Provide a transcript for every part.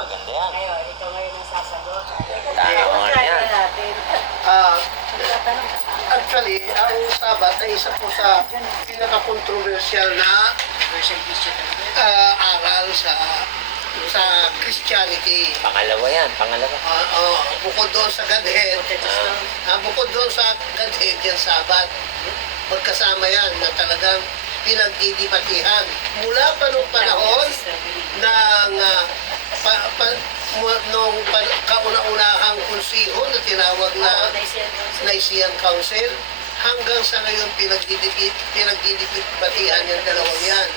Maganda yan. Ngayon, ito ngayon ang sasagot. Tama na yan. Ah, actually, ang Sabat ay isa po sa pinaka-controversial na aral sa Christianity. Pangalawa yan, pangalawa. Bukod doon sa Godhead, bukod doon sa Godhead, yung Sabat, magkasama yan na talagang pinagdidibatihan. Mula pa noong panahon ng nung kauna-unahang konsiho na tinawag na Nicene Council, hanggang sa ngayon pinagdidibatihan yung dalawang yan.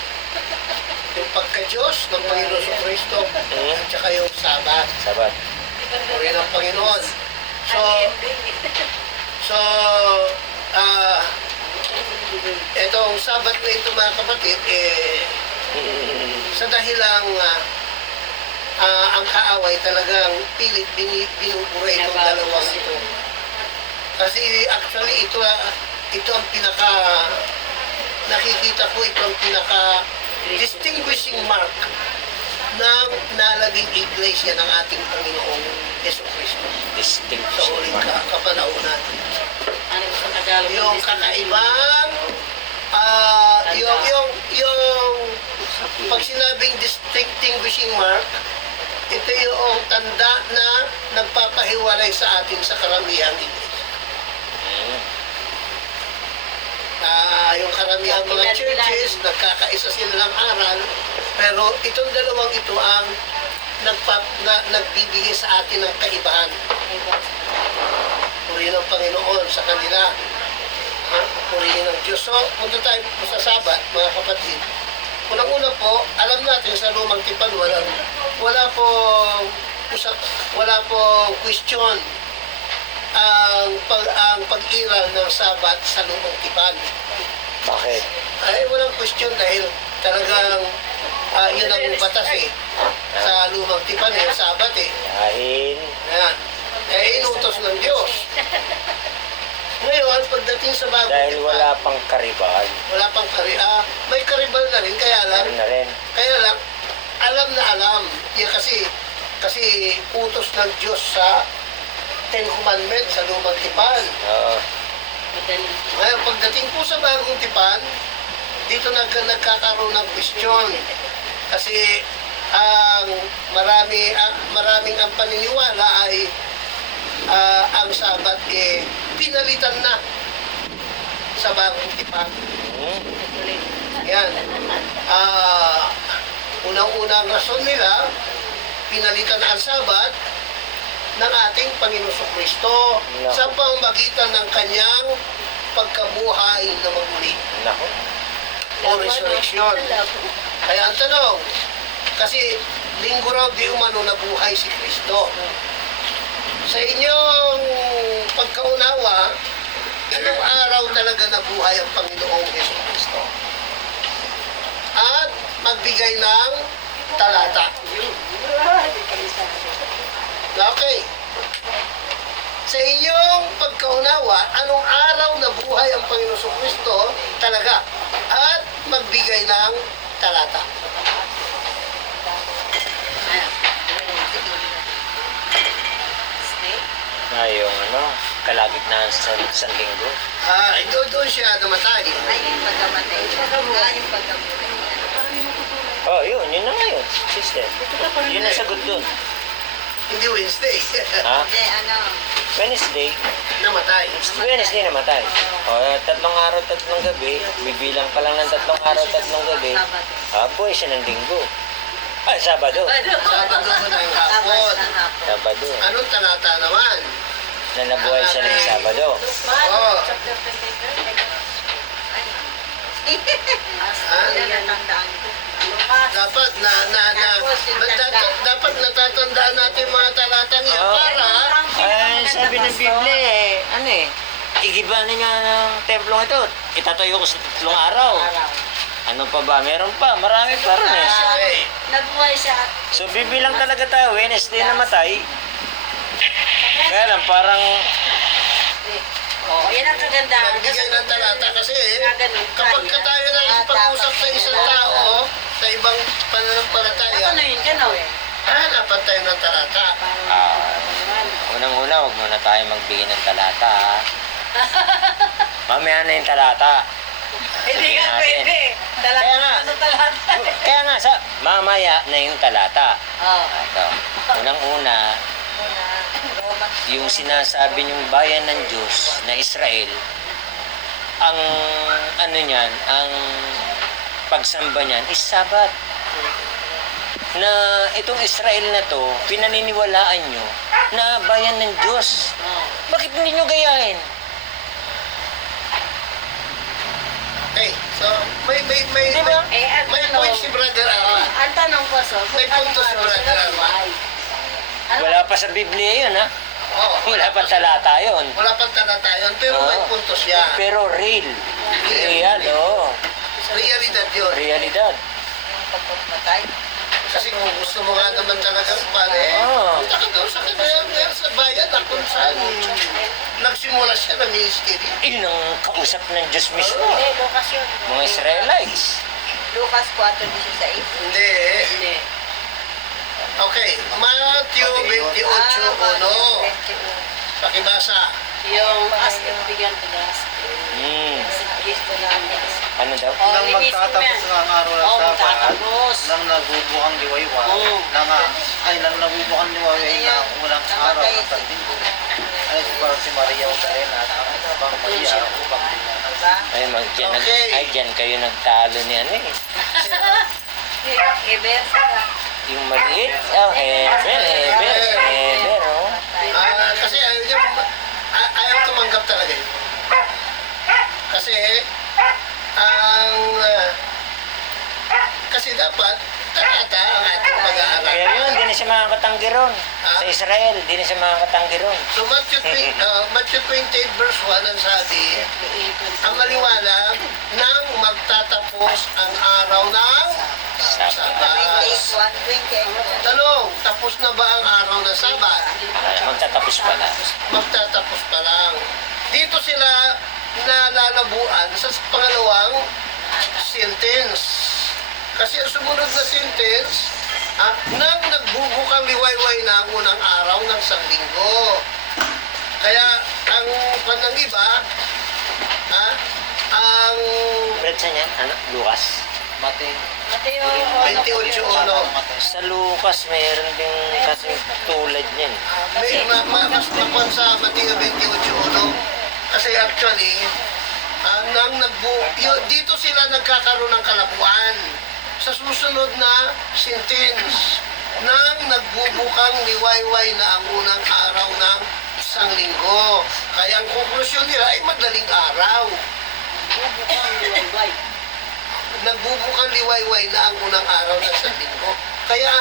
Yung pagka-Diyos ng Panginoon sa Kristo at saka yung Sabat. Sabat. Puri ng Panginoon. So, etong Sabat na ito mga kapatid, sa dahilang ang kaaway talagang pilit binubura itong dalawang ito. Kasi actually ito ang pinaka nakikita ko, ito ang pinaka distinguishing mark ng nalaging iglesia ng ating Panginoong Jesucristo sa Distinction. uling kapanahunan. Ano sa Tagalog? Yung kakaibang yung pag sinabing distinguishing mark, ito yung tanda na nagpapahiwalay sa atin sa karamihang iglesia. Yung karamihang mga churches, nagkakaisa sila ng aral, pero itong dalawang ito ang nagbibigay sa atin ng kaibahan. Purihin ng Panginoon sa kanila. Purihin ng Diyos. So, punta tayo po sa Sabat, mga kapatid. Unang-una po, alam natin sa Lumang Tipan, wala po question ang pag-iral ng Sabat sa Lumang Tipan. Bakit? Ay, walang question dahil talagang yun ang batas sa Lumang Tipan, yung Sabat Dahil Ayan. Inutos ng Diyos. Ngayon, pagdating sa bagong dahil tipan, wala pang karibal. wala pang may karibal na rin, kaya lang, Meron na rin. alam na alam. Yan kasi utos ng Diyos sa Ten Commandments sa Lumang Tipan. Oo. Ngayon, pagdating po sa bagong tipan, dito nagkakaroon ng question. Kasi maraming ang paniniwala ay ang Sabat pinalitan na sa bagong tipan. Yan. Unang-unang rason nila, pinalitan ang Sabat ng ating Panginoon Kristo sa pamamagitan ng kanyang pagkabuhay na maguli Nako. o resurrection. Kaya ang tanong, kasi linggo raw di umano nabuhay si Kristo. Sa inyong pagkaunawa, anong araw talaga nabuhay ang Panginoong Yesu Kristo? At magbigay ng talata. Okay. Sa inyong pagkaunawa, anong araw nabuhay ang Panginoong Kristo talaga? At magbigay ng talata. Yung kalagitnaan sa linggo. Doon siya namatay. Yung pagkamatay. Yung pagkamatay. Oh, yun na nga yun, sister. Yun ang sagot dun. Hindi Wednesday. Ha? Hindi, Wednesday. Namatay. Wednesday namatay. O, 3 araw, 3 gabi. Bibilang pa lang ng 3 araw, 3 gabi. Buhay siya ng linggo. Sabado. Sabado ko ng hapon. Sabado. Anong talata naman? Na nabuhay siya ng Sabado. Oo. Dapat natatandaan natin mga talatang yan para Ay, sabi ng Biblia igiba na nga ng templong ito. Itatayo ko sa 3 araw. Ano pa ba? Meron pa. Marami pa rin Nabuhay siya. So, bibilang talaga tayo. Wednesday namatay. Kaya lang, parang Yan ang kagandahan. magbigay ng talata kasi kapag ka tayo na pag-usap sa isang tao sa ibang pananampalataya, Ano yun, gano'n? Hanapan tayo ng talata. Ah, unang-una, huwag muna tayo magbigay ng talata, ha? Mamaya na yung talata. Hindi nga Natin. pwede. Kaya nga. Ano talata? Kaya nga, mamaya na yung talata. Oo. Ito. Unang-una, yung sinasabi niyong bayan ng Diyos na Israel, ang ano niyan, ang pagsamba niyan is Sabat. Na itong Israel na to, pinaniniwalaan nyo na bayan ng Diyos. Bakit hindi nyo gayahin? Okay, so may Di ba? Eh, ang may tanong, point si Brother Awan. ang tanong ko, so, May kung punto si anong Brother araw Alma. sila buhay? Wala pa sa Biblia yun, ha? Oo, Wala pa talata yun. Wala pang talata yun, pero may Oo. punto siya. Pero real. Real, oo. Realidad yun. Realidad. Pagpapatay. Kasi kung gusto mo nga naman talagang pare, Oo. punta ka doon sa kanya sa bayan na kung saan nagsimula siya ng ministry. Yun ang kausap ng Diyos mismo. Hindi, Lucas yun. Mga Israelites. Lucas 4:16. Hindi. Hindi. Okay, Matthew 28:1. Pakibasa. Yung as in bigyan to gas. Hmm. Si Cristo na ang gas. Ano daw? Oh, Nang linis mo magtatapos yan. nga ang araw ng Oh, Sabat, magtatapos. nang nagbubukang liwayway, Oo. nang nagbubukang liwayway na Ayan. unang araw Namatay ng si- Sanlinggo, ay si Maria Magdalena at ang ibang Maria upang tingnan. Diba? Ay, dyan, Okay. ay, dyan kayo nagtalo ni ano eh. Heber sila. Yung maliit. Oh, Heber, oh. Kasi ayaw tumanggap talaga yun. Kasi, kasi dapat, talata ang ating Kaya pag-aaral. yun, di na siya makakatanggi ron. Sa Israel, di na siya makakatanggi ron. So Matthew 28 verse 1 ang sabi, ang maliwanag nang magtatapos ang araw ng Sabat. Sabat. Tanong, tapos na ba ang araw ng Sabat? Magtatapos pala. Magtatapos pa lang. Dito sila nalalabuan sa pangalawang sentence. Kasi ang sumunod na sentence, nang nagbubukang liwayway na ang unang araw ng Sanlinggo. Kaya ang panang iba, ang Brad, saan yan? Ano? Lucas? Mateo. Mateo 28:1. Sa Lucas, mayroon din kasi tulad niyan. Mas makuha sa Mateo 28:1. Kasi actually, dito sila nagkakaroon ng kalabuan. Sa susunod na sentence, nang nagbubukang liwayway na ang unang araw ng Sanlinggo. Kaya ang konklusyon nila ay madaling araw. Nagbubukang liwayway na ang unang araw ng Sanlinggo. Kaya,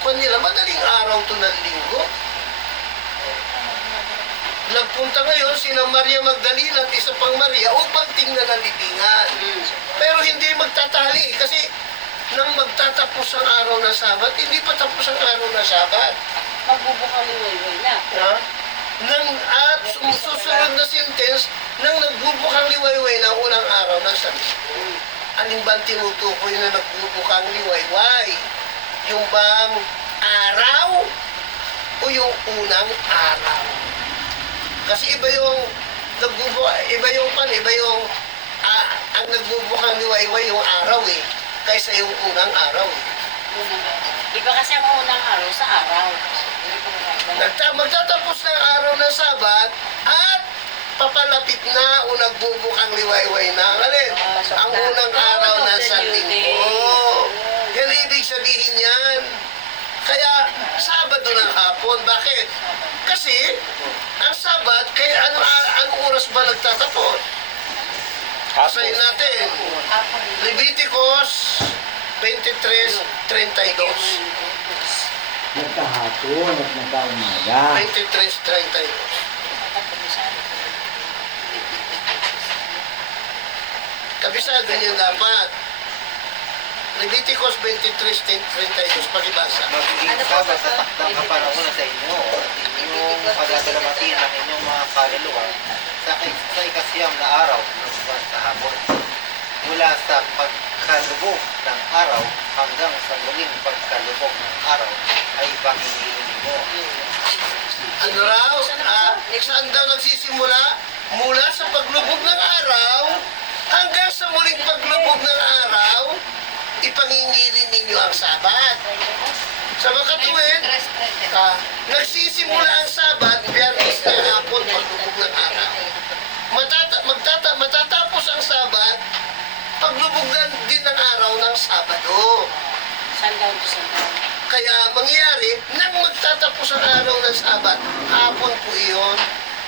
kung nila, madaling araw to ng linggo. Nagpunta ngayon sina Maria Magdalena at isa pang Maria upang tingnan ang libingan. Pero hindi magtatali kasi nang magtatapos ang araw ng Sabat, hindi pa tapos ang araw ng Sabat. Magbubukang liwayway na. At susunod na sentence, nang nagbubukang liwayway ng unang araw ng Sanlinggo. Alin bang tinutukoy na nagbubukang liwayway? Yung bang araw o yung unang araw? Kasi iba yung ang nagbubukang liwayway yung araw eh, kaysa yung unang araw eh. Iba kasi ang unang araw sa araw. Magtatapos na ang araw ng Sabat at papalapit na o nagbubukang liwayway na ang alin? Ang unang araw ng Sanlinggo. Yan ibig sabihin yan. Kaya Sabado ng hapon. Bakit? Kasi ang Sabat, kaya anong oras ba nagtatapos? Hapon. Sayin natin, Leviticus 23:32. Nagkahapon at nagkaumaga. 23:32. Kabisado niyo dapat. Leviticus 23:32, pakibasa. Magiging Sabat sa takdang kapanahon sa inyo at inyong pagdadalamatian ng inyong mga kaluluwa sa ikasiyam na araw ng buwan sa hapon. Mula sa pagkalubog ng araw hanggang sa muling pagkalubog ng araw ay pangingilin mo. Ano raw? Saan daw nagsisimula? Mula sa paglubog ng araw hanggang sa muling paglubog ng araw, ipangingilin ninyo ang Sabat. Sa makatuwid, nagsisimula ang Sabat, Biyernes ng hapon, paglubog ng araw. Matatapos ang Sabat, paglubog din ng araw ng Sabado. Sundown to sundown. Kaya mangyayari, nang magtatapos ang araw ng Sabat, hapon po iyon.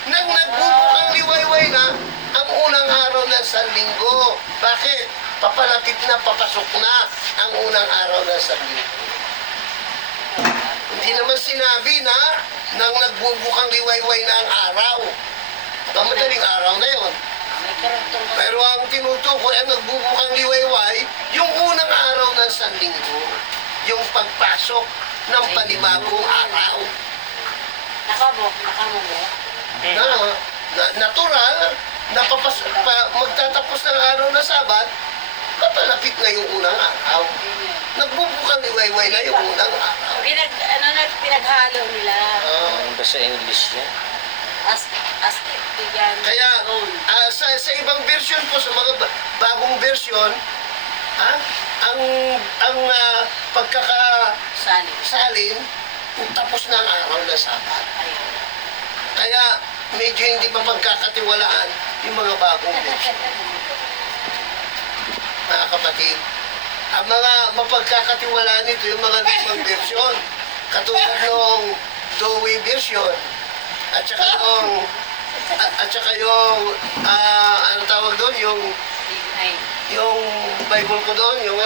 Nang nagbubukang liwayway na ang unang araw ng Sanlinggo. Bakit? Papalapit na, papasok na ang unang araw ng Sanlinggo. Hindi naman sinabi na nang nagbubukang liwayway na ang araw. Ang madaling araw na yon. May karugtong kasi. Pero ang tinutukoy ang nagbubukang liwayway, yung unang araw ng Sanlinggo. Yung pagpasok ng panibagong araw. Nakamumo. Natural, magtatapos ng araw na Sabat, papalapit na yung unang araw. Nagbubukang liwayway na yung unang araw. Pinaghalo nila. Ano ba sa English yan? As yan. Kaya sa ibang version po, sa mga bagong version, ang Sali. pagkakasalin, tapos na ang araw na Sabat. Ayun. Kaya medyo hindi pa magkakatiwalaan yung mga bagong version. Mga kapatid, ang mga mapagkakatiwalaan nito yung mga lumang version. Katulad ng Douay version. At saka yung ano tawag doon, yung Bible ko doon, yung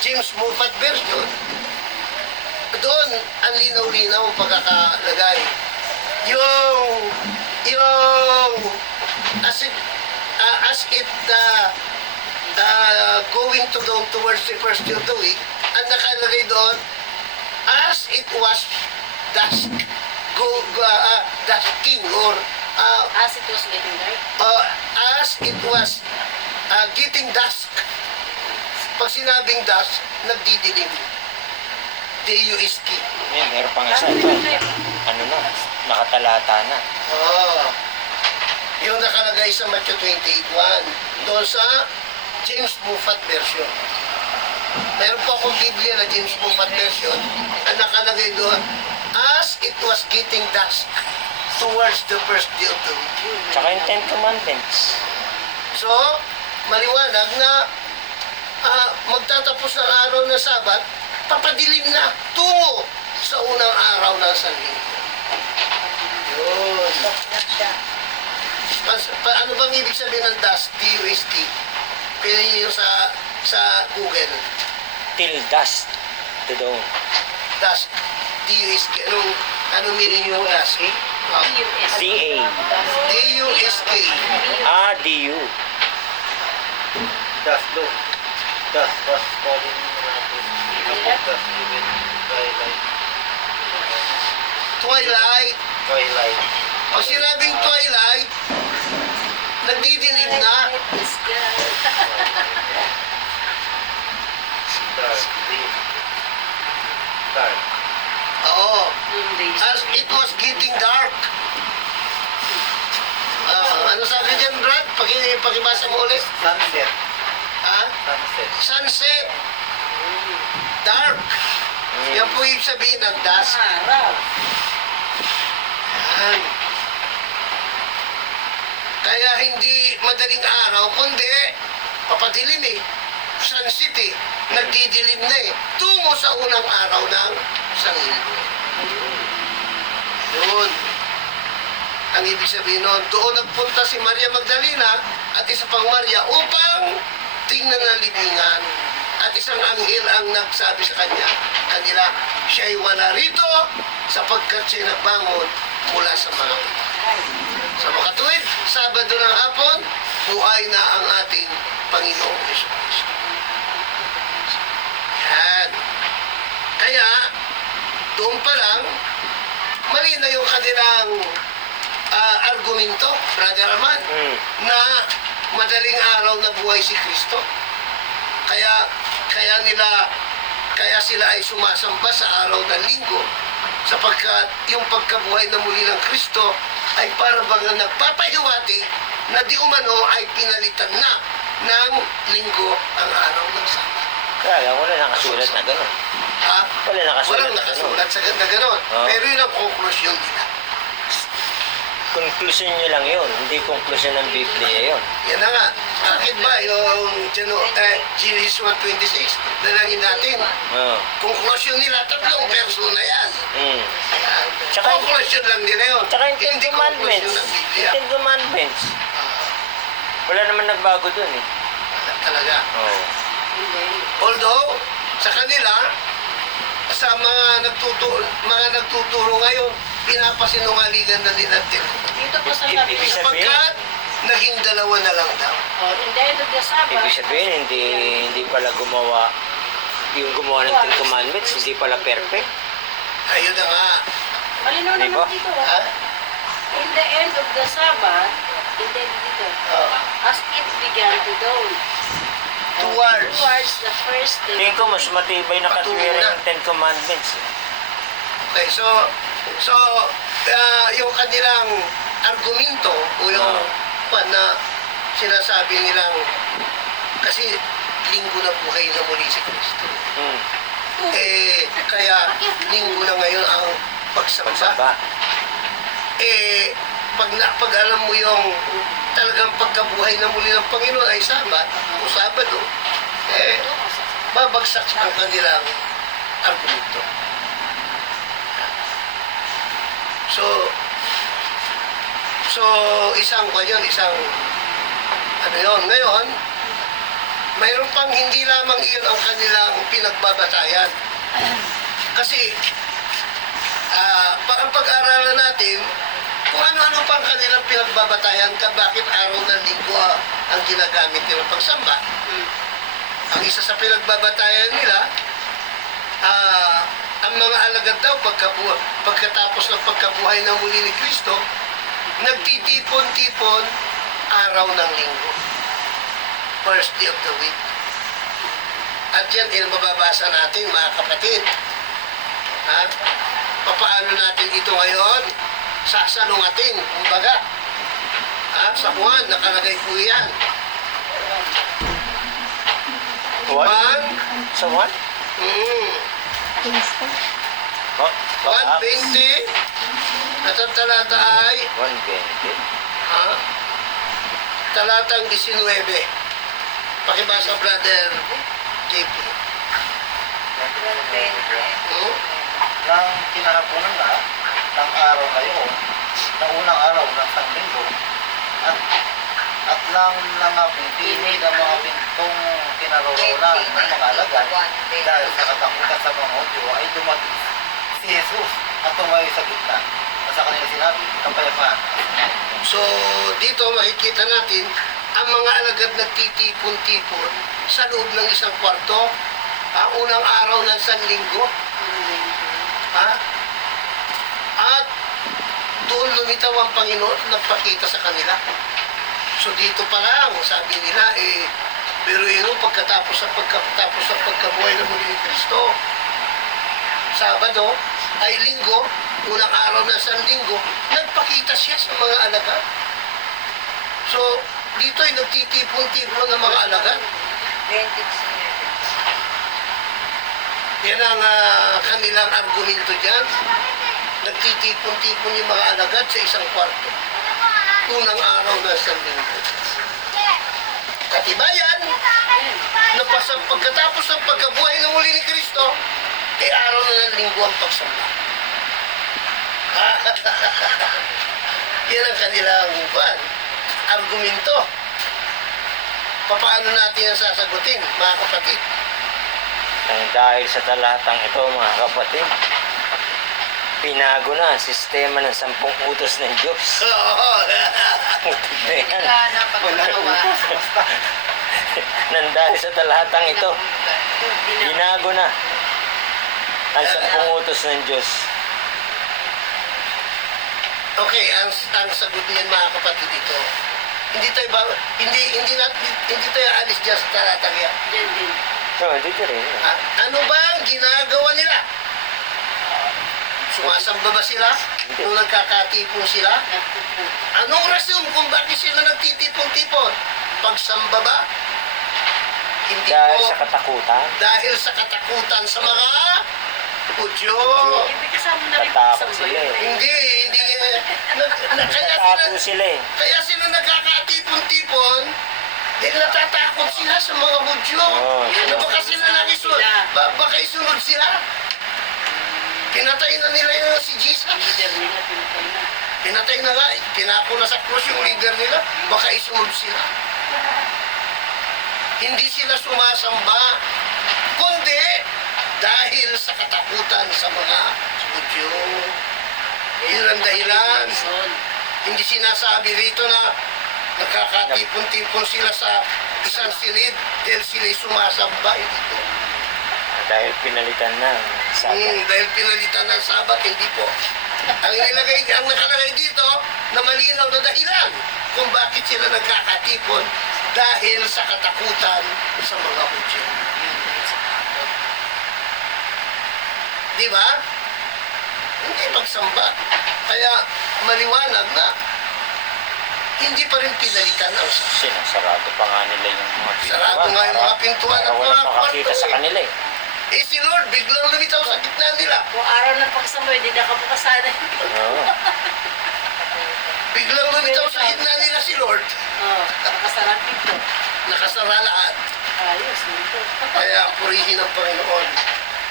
James Moffat version. Doon, ang linaw-linaw ang pagkakalagay. Yung as it going to down towards the first day of the week, ang nakalagay doon, as it was dusk, dusking, or As it was getting dark. as it was getting dusk. Pag sinabing dusk, nagdidilim. D-U-S-K. Yan, meron pa nga sa ito. Ano na, nakatalata na. Yung nakalagay sa Matthew 28:1. Doon sa James Moffat version. Meron po akong Biblia na James Moffat version. Ang nakalagay doon, as it was getting dusk towards the first day of the week. Tsaka yung Ten Commandments. So, maliwanag na magtatapos ng araw ng Sabat, papadilim na tungo sa unang araw ng Sanlinggo. Yun. Ano bang ibig sabihin ng dusk? D-U-S-T. Pili niyo sa Google. Till dusk to dawn. Dusk. D-U-S-T. Anong meaning yung dusk? D-A. D-U-S-K. D-U. Dust daw. Dust was falling upon dust even twilight. Twilight. Twilight. Pag sinabing twilight, nagdidilim na. Dark. Dim. Dark. Oo. As it was getting dark. Ano sabi dyan, Brad? Pakibasa mo ulit. Sunset. Ha? Sunset. Sunset. Dark. Yan po yung sabihin ng dusk. Araw. Yan. Kaya hindi madaling araw, kundi papadilim eh. Sunset eh. Nagdidilim na eh. Tungo sa unang araw ng Sanlinggo. Yun. Ang ibig sabihin nun, doon nagpunta si Maria Magdalena at isa pang Maria upang tingnan ang libingan. At isang anghel ang nagsabi sa kanila, siya'y wala rito sapagkat siya nagbangon mula sa mga patay. Sa makatuwid, Sabado ng hapon, buhay na ang ating Panginoong Jesucristo. Yan. Kaya, doon pa lang, mali na yung kanilang argumento, Brother Arman, na madaling araw na buhay si Kristo. Kaya sila ay sumasamba sa araw ng linggo sapagkat yung pagkabuhay na muli ng Kristo ay para bang nagpapahiwati na di umano ay pinalitan na ng linggo ang araw ng Sabat. Kaya wala nakasulat na gano'n. Ha? Wala nakasulat Walang na gano'n. nakasulat sa na gano'n. Ah. Pero yun ang konklusyon nila. Konklusyon nyo lang yun, hindi konklusyon ng Biblia yun. Yan na nga. Bakit ba yung Genesis 1:26? Dalangin natin. Oo. Konklusyon nila, tatlong verso na yan. Mm. Yan. Tsaka- Konklusyon lang nila yun. Tsaka yung Ten Hindi Commandments. konklusyon ng Biblia. Ten Commandments. Wala naman nagbago dun eh. Wala talaga. Oo. Although, sa kanila, sa mga nagtuturo ngayon, pinapasinungalingan na nila din. Dito po sa Ibig sabi. sabihin- Sapagkat, naging dalawa na lang daw. Oh, in the end of the Sabbath. Ibig sabihin, hindi pala gumawa, yung gumawa ng Ten Commandments, hindi pala perfect. Ayun na nga. Malinaw Di ba? naman dito. Ha? In the end of the Sabbath, in the end dito, Oh. as it began to dawn. Towards. Towards the first day. Tingin ko mas matibay na katwiran Patunay. ng Ten Commandments. Okay, so yung kanilang argumento o yung na sinasabi nilang kasi linggo na buhay na muli si Kristo. Hmm. Kaya linggo na ngayon ang pagsamba. Pagsamba. Pag alam mo yung talagang pagkabuhay na muli ng Panginoon ay Sabat o Sabado, babagsak ang kanilang argumento. So isang ano yun. Ngayon, mayroon pang hindi lamang iyon ang kanilang pinagbabatayan. Kasi, ang pag-aaralan natin, kung ano-ano pang kanilang pinagbabatayan bakit araw ng linggo ang ginagamit nilang pagsamba. Ang isa sa pinagbabatayan nila, ang mga alagad daw pagkatapos ng pagkabuhay ng muli ni Kristo, nagtitipon-tipon araw ng linggo. First day of the week. At yan, mababasa natin mga kapatid. Papaano natin ito ngayon? Sasalungatin, kumbaga. Sa Juan, nakalagay po yan. What? Juan, Sa what? Oh, 1:20, at ang talata ay 120. talatang 19. Pakibasa, Brother JP. Nang kinahaponan na ng araw na yun, ng unang araw ng Sanlinggo, at nang nangapitinid ang mga pintong kinaroroonan ng mga alagad dahil sa katakutan sa mga Hudyo ay dumating si Jesus at tumayo sa gitna. At sa kanila sinabi, kapayapaan. So, dito makikita natin ang mga alagad nagtitipon-tipon sa loob ng isang kwarto. Ang unang araw ng Sanlinggo. At doon lumitaw ang Panginoon at nagpakita sa kanila. So dito pa lang, sabi nila, pero yun, pagkatapos sa pagkabuhay ng muli ni Kristo, Sabado ay linggo, unang araw ng Sanlinggo, nagpakita siya sa mga alagad. So, dito ay nagtitipon-tipon ng mga alagad. Yan ang kanilang argumento dyan. Nagtitipon-tipon yung mga alagad sa isang kwarto. Unang araw ng Sanlinggo. Katibayan, pagkatapos ng pagkabuhay ng muli ni Kristo, araw na ng linggo ang pagsamba. Yan ang kanilang argumento. Paano natin ang sasagutin, mga kapatid? Dahil sa talatang ito, mga kapatid, pinago na ang sistema ng 10 utos ng Diyos. Oo. Utos na yan. Nang dahil sa talatang ito, binago na ang 10 utos ng Diyos. Okay, ang sagot niyan mga kapatid dito, Hindi tayo alis diyan sa talatang yan. Diyan din. Oo, dito rin. Ano ba ang ginagawa nila? Sumasamba ba sila? Kung nagkakatipon sila? Nagpupo. Anong rason kung bakit sila nagtitipon-tipon? Pagsamba ba? Hindi Dahil po. sa katakutan. Dahil sa katakutan sa mga Hudyo. Hindi kasama na rin Tatakot pagsamba sila yun. eh. Hindi. Natatakot sila eh. Kaya sila nagkakatipon-tipon dahil natatakot sila sa mga Hudyo. Oo. Baka sila nakisunod. Baka isunod sila. Pinatay na nila yung si Jesus. Leader nila, pinatay na. Pinatay na nga. Pinako na sa krus yung leader nila. Baka isunod sila. Hindi sila sumasamba. Kundi dahil sa katakutan sa mga Hudyo. Yun ang dahilan. Reason. Hindi sinasabi rito na nakakatipon-tipon sila sa isang silid dahil sila'y sumasamba. Hindi po. Dahil pinalitan na. Sabi. Dahil pinalitan ng Sabat, hindi po. Ang nakalagay dito na malinaw na dahilan kung bakit sila nagkakatipon dahil sa katakutan sa mga Hudyo. Yun, dahil sa takot. Di ba? Hindi pagsamba. Kaya maliwanag na hindi pa rin pinalitan ang Sabat. Sinasarado pa nga nila yung mga pintuan. Sarado nga yung mga pintuan para at walang mga makakita kwarto sa eh. kanila eh. Eh si Lord, biglang lumitaw sa gitna nila. Kung araw ng pagsamba, hindi nakabukasan. Oo. Biglang lumitaw sa gitna nila si Lord. Oo, nakasarap ito. Nakasara lahat. Ayos, nito. Kaya purihin ang Panginoon.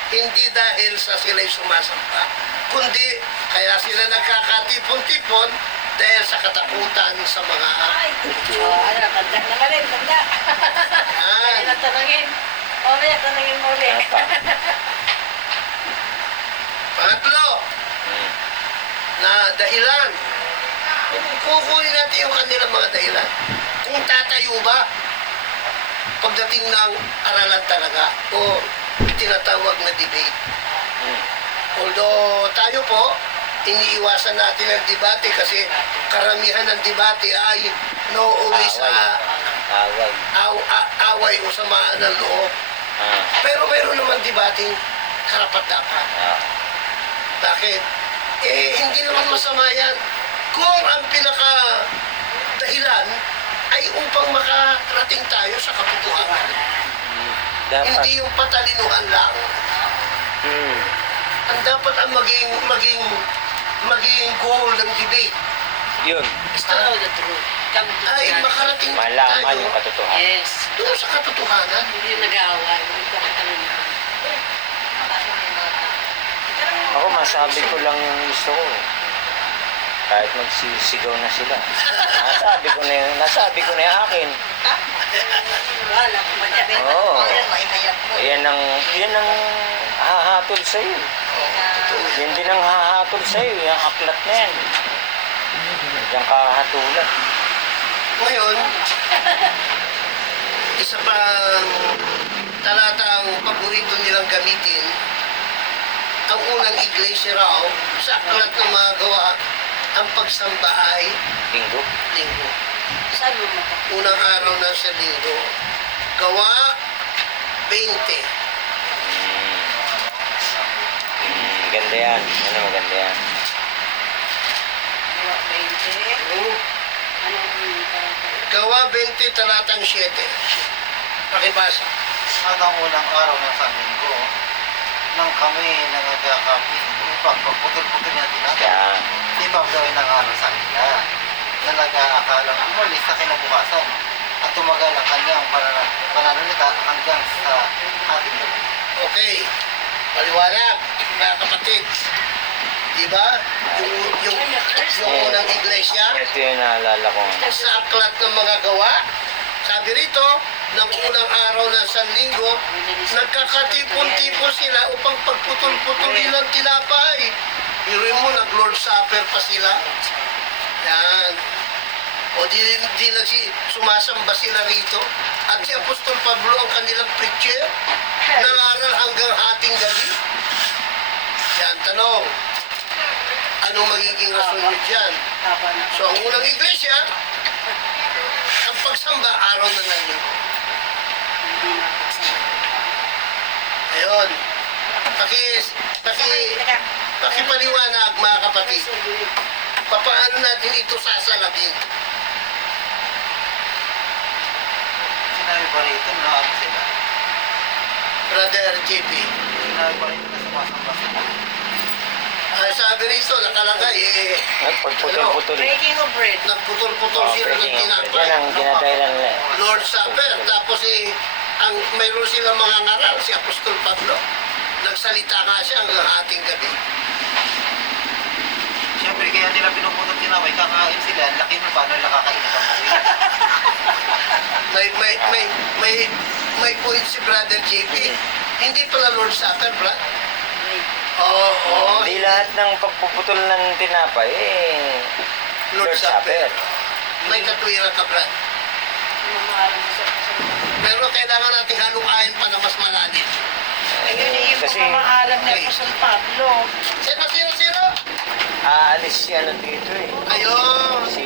Hindi dahil sa sila'y sumasampa, kundi kaya sila nagkakatipon-tipon dahil sa katakutan sa mga Ay, ano, kanta naman rin, kanta. Kaya yan. natanangin. Mamaya, tanangin mo ulit. Apa. Pangatlo, Hmm. na dahilan. Kukunin natin yung kanilang mga dahilan. Kung tatayo ba, pagdating ng aralan talaga, o tinatawag na debate. Hmm. Although tayo po, iniiwasan natin ang debate kasi karamihan ng debate ay nauuwi sa Away. away o samaan ng loob. Ah. Pero mayroon naman debating karapat-dapat. Ah. Bakit? Eh, hindi naman masama yan. Kung ang pinaka dahilan ay upang makarating tayo sa katotohanan. Hmm. Dapat. Hindi yung patalinuhan lang. Hmm. Ang dapat ang maging goal ng debate Yun. Is to know the truth. Come to ay God. makarating Malaman tayo yung katotohanan. Yes. doon sa katotohanan. Hindi yung nag-aaway. Hindi ko katanangin. Ako masabi ko lang yung gusto ko. Kahit magsisigaw na sila. Nasabi ko na yung akin. Wala ko ba niya? Oo. Mainayat mo. Yan ang hahatol sa'yo. Yan din ang hahatol sa'yo. Yung aklat na yan. Yung kahatulan. Ngayon, isa pang talata ang paborito nilang gamitin, ang unang iglesia raw, sa aklat ng mga gawa, ang pagsamba ay Linggo. linggo. Saan mo maka? Unang araw na sa linggo. Gawa 20. Ganda yan. Ano maganda yan. Gawa 20. Anong Gawa 20 talatang 7. Pakibasa. At ang unang araw ng Sanlinggo, nang kami nangagakapit, pagputol-putol niya tinatay. Yan. Ipag gawin ng araw sa kanila, na nag-aakalang umalis sa kinabukasan at tumagal ang kanyang pananalita hanggang sa ating gabi. Okay. Paliwanag, mga kapatid. Diba? Yung unang iglesia, Ito yung naalala ko. sa aklat ng mga gawa, sabi rito, ng unang araw ng Sanlinggo, nagkakatipon-tipon sila upang pagputol-putulin ng tinapay. Iruin mo, nag-Lord Supper pa sila. Yan. O di sumasamba sila rito. At si Apostol Pablo ang kanilang preacher, nangaral hanggang hating gabi. Yan, tanong. Anong magiging rason nyo dyan? Haba na. So, ang unang iglesia, Ang pagsamba, araw na ng linggo. Hindi na pagsama. Ayun. Pakipaliwanag mga kapatid. Paano natin ito sasalagin? Sinabi pa rito na ano sila. Brother JP. Sinabi pa rito na sumasamba sila. Ay, sabi rito, nakalagay Pagputol-putol. Breaking of bread. nagputol-putol sila ng Yan tinapay. ang dinadahilan nila. Lord Supper. Tapos ang mayroon silang mga ngaral, si Apostol Pablo. Nagsalita nga siya hanggang ating gabi. Siyempre, kaya nila pinuputol tinapay, kakain sila, ang laki mo paano nakakain ng pamilya. May point si Brother JP. Hindi pala Lord Supper, Brad. Oo. Hindi lahat ng pagpuputol ng tinapay, Lord Supper. May katwiran ka, Brad. Mamahalan mo sa Pero kailangan natin halukain pa na mas malalim. Ayun yung Kasi pamamaalam ni Apostol Pablo. Sino? aalis si ano dito Ayun. Si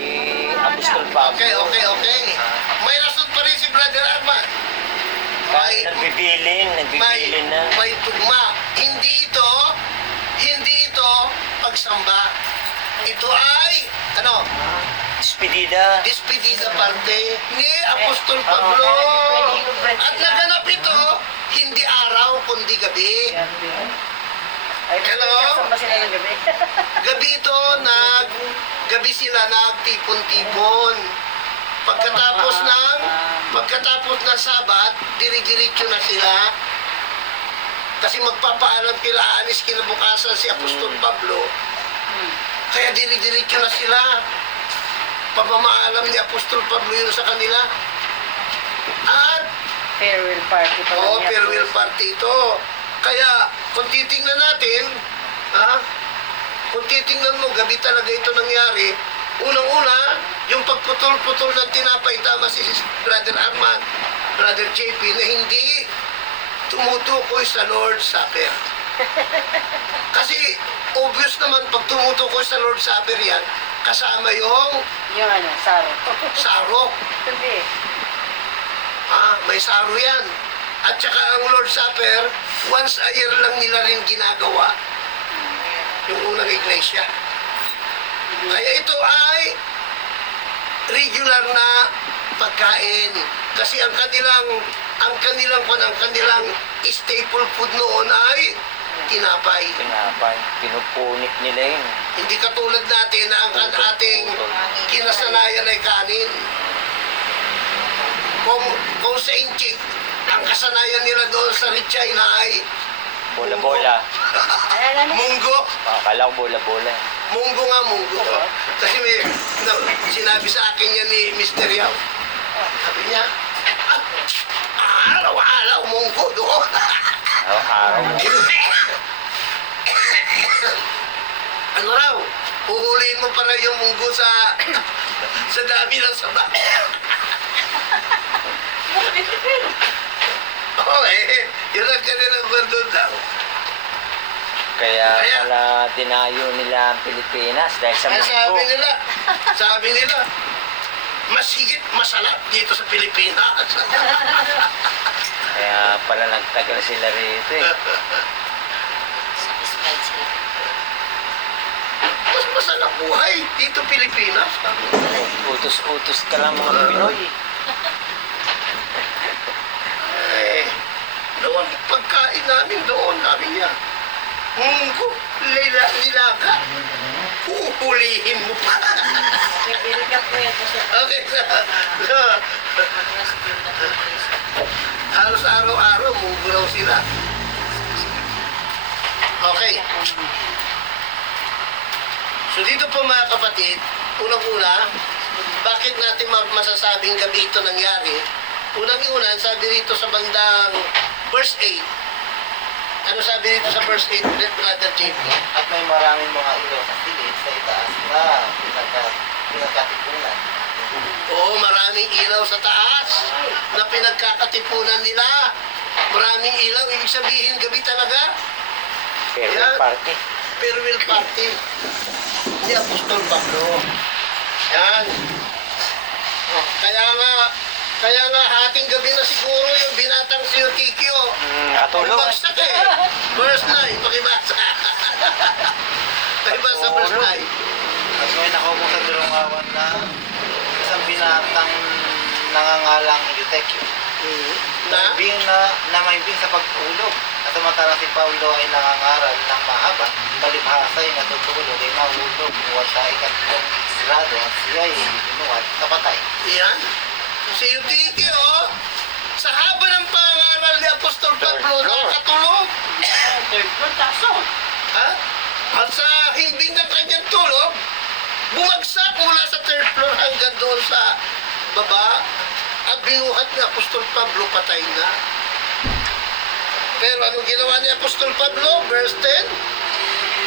Apostol Pablo. Okay. May rason pa rin si Brother Arman. Kahit nagbibilin na. May tugma. Hindi ito pagsamba. Ito ay, despedida parte ni Apostol Pablo. At naganap ito, hindi araw, kundi gabi. Hello? Saan ba sila ng gabi? Gabi sila nagtipon-tipon. Pagkatapos ng Sabat, diri-diretso na sila. Kasi magpapaalam alis kinabukasan si Apostol Pablo. Kaya diri-diretso na sila. Pamamaalam ni Apostol Pablo yun sa kanila. At Farewell party pa lang niya. farewell party ito. Kaya, kung titingnan natin, kung titingnan mo, gabi talaga ito nangyari. Unang-una, yung pagputol-putol ng tinapay, tama si Brother Arman, Brother JP, na hindi tumutukoy sa Lord's Supper. Kasi, obvious naman, pag tumutukoy sa Lord's Supper yan, kasama yung Yung saro. saro. Hindi. May saro yan. At saka ang Lord's Supper, once a year lang nila rin ginagawa yung unang iglesia. Kaya ito ay regular na pagkain. Kasi ang kanilang staple food noon ay tinapay. Pinupunit nila yun. Hindi katulad natin na ang ating kinasanayan ay kanin. Kung sa Inchik, ang kasanayan nila doon sa Richayna ay Bola-bola. munggo. Akala ko bola-bola. Munggo. Kasi sinabi sa akin yan ni Mr. Yao. Sabi niya, araw-araw munggo doon. Araw-araw. Ano raw? Huhuliin mo para yung munggo sa dami ng saba. Yun ang kanilang kwento daw. Kaya pala dinayo nila ang Pilipinas dahil sa Kaya munggo. sabi nila, mas higit masarap dito sa Pilipinas. Kaya pala nagtagal sila rito Satisfied sila. Mas masarap buhay dito Pilipinas. Utos-utos ka lang mga Pinoy. Doon, pagkain namin doon, sabi niya. Munggo, nilaga. Huhulihin mo pa. Pili ka po yan kasi Okay, halos araw-araw, munggo raw sila. Okay. So dito po mga kapatid, unang-una, bakit natin masasabing gabi ito nangyari? Unang-una, sabi rito sa bandang verse 8. Ano sabi rito sa verse 8, Brother JP? At may maraming mga ilaw sa silid sa itaas na pinagkatipunan. Oo, maraming ilaw sa taas na pinagkakatipunan nila. Maraming ilaw, ibig sabihin gabi talaga. Farewell party. Farewell party ni Apostol Pablo. Yan. Kaya nga hating gabi na siguro yung binatang si Eutikio. Natulog. Bumagsak eh. Verse 9, pakibasa. Pakibasa verse 9. At may nakaupo sa durungawan na isang binatang nangangalang Eutekyo. Na? Na may bin sa pagtulog. At samantalang si Paulo ay nangangaral ng mahaba, palibhasa ay natutulog ay nahulog buwan sa ikatlong grado at siya ay binuhat sa patay. Yan. Si Eutikio, sa haba ng pangaral ni Apostol Pablo, nakatulog. Third floor, taso. Ha? At sa himbing ng kanyang tulog, bumagsak mula sa third floor hanggang doon sa baba at binuhat ni Apostol Pablo, patay na. Pero anong ginawa ni Apostol Pablo? Verse 10.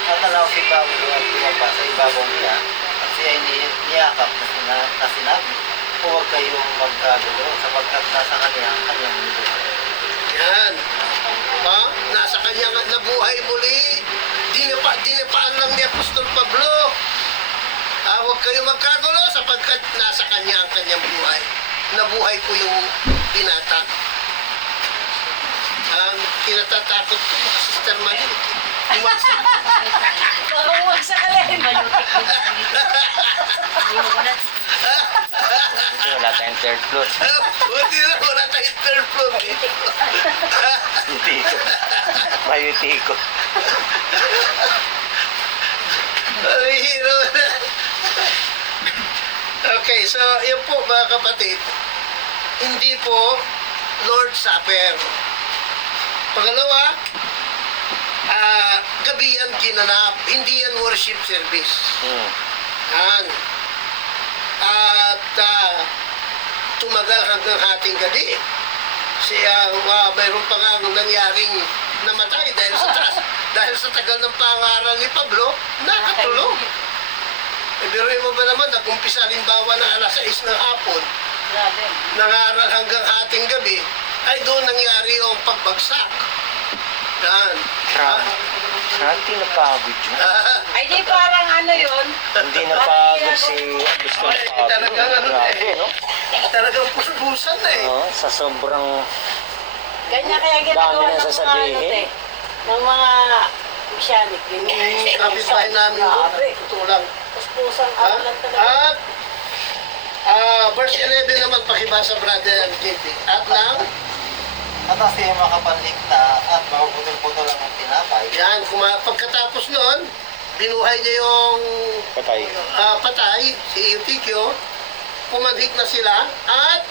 At alaw si Paulo ay tumapa sa ibabaw niya at siya ay niyakap na sinabi, huwag kayong magkagulo sapagkat nasa kanyang mundo. Yan. Ha? Nasa kanya nga nabuhay muli. Dinipaan lang ni Apostol Pablo. Huwag kayong magkagulo sapagkat nasa kanya ang kanyang buhay. Nabuhay ko yung binata. Ang kinatatakot ko, mga Sister Mali. Huwag sa kalay. Wala tayong third floor. Buti na wala tayong third floor. Utiko. May utiko. Ay, hero na. Okay, so yun po mga kapatid. Hindi po Lord Supper. Pangalawa, gabi yan ginanap. Hindi yan worship service. Yan. At tumagal hanggang hating gabi. Mayroon pa nga nangyaring namatay dahil sa tagal ng pangaral ni Pablo, nakatulog. Biruin mo ba naman, nag-umpisa halimbawa na alas 6 ng hapon, Grabe. nangaral hanggang hating gabi, ay doon nangyari yung pagbagsak. Yan. Hindi napagod yun. Ay, di parang ano yun. Hindi napagod si Apostol Pablo. Talagang ano Grabe, eh. no? Talagang puspusan na eh. Oo, sa sobrang... Ganyan kaya Dami ginagawa na ng mga sasabihin. ano, te, ng mga mechanic. Yung kapitbahay namin doon, Grabe. tutulang. Puspusang aralan talaga. At verse 11 naman, pakibasa brother JP. At nang, At ang siya makapanlik na at makaputol-putol ang tinapay. yan, pagkatapos noon, binuhay niya yung Patay. patay, si Eutikio, pumanhik na sila, at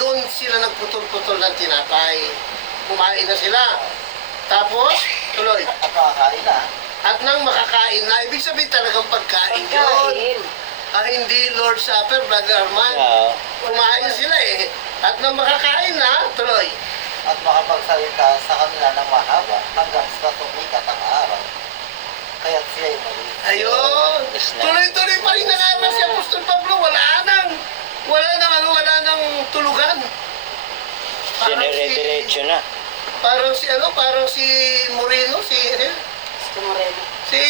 doon sila nagputol-putol ng tinapay. Kumain na sila. Tapos, tuloy. At makakain na. At nang makakain na, ibig sabihin talagang pagkain yun. Pagkain. Hindi Lord Supper, Brother Arman. Yeah. Kumain sila eh. At nang makakain na, tuloy. At makapagsalita sa kanila ng mahaba hanggang sa tumikat ang araw. Kaya't siya ay mali. Ayun. Yes na. Tuloy-tuloy pa rin nangaral si Apostol Pablo. Wala nang tulugan. Dinire-diretso na. Parang si Moreno, Gusto mo rin. si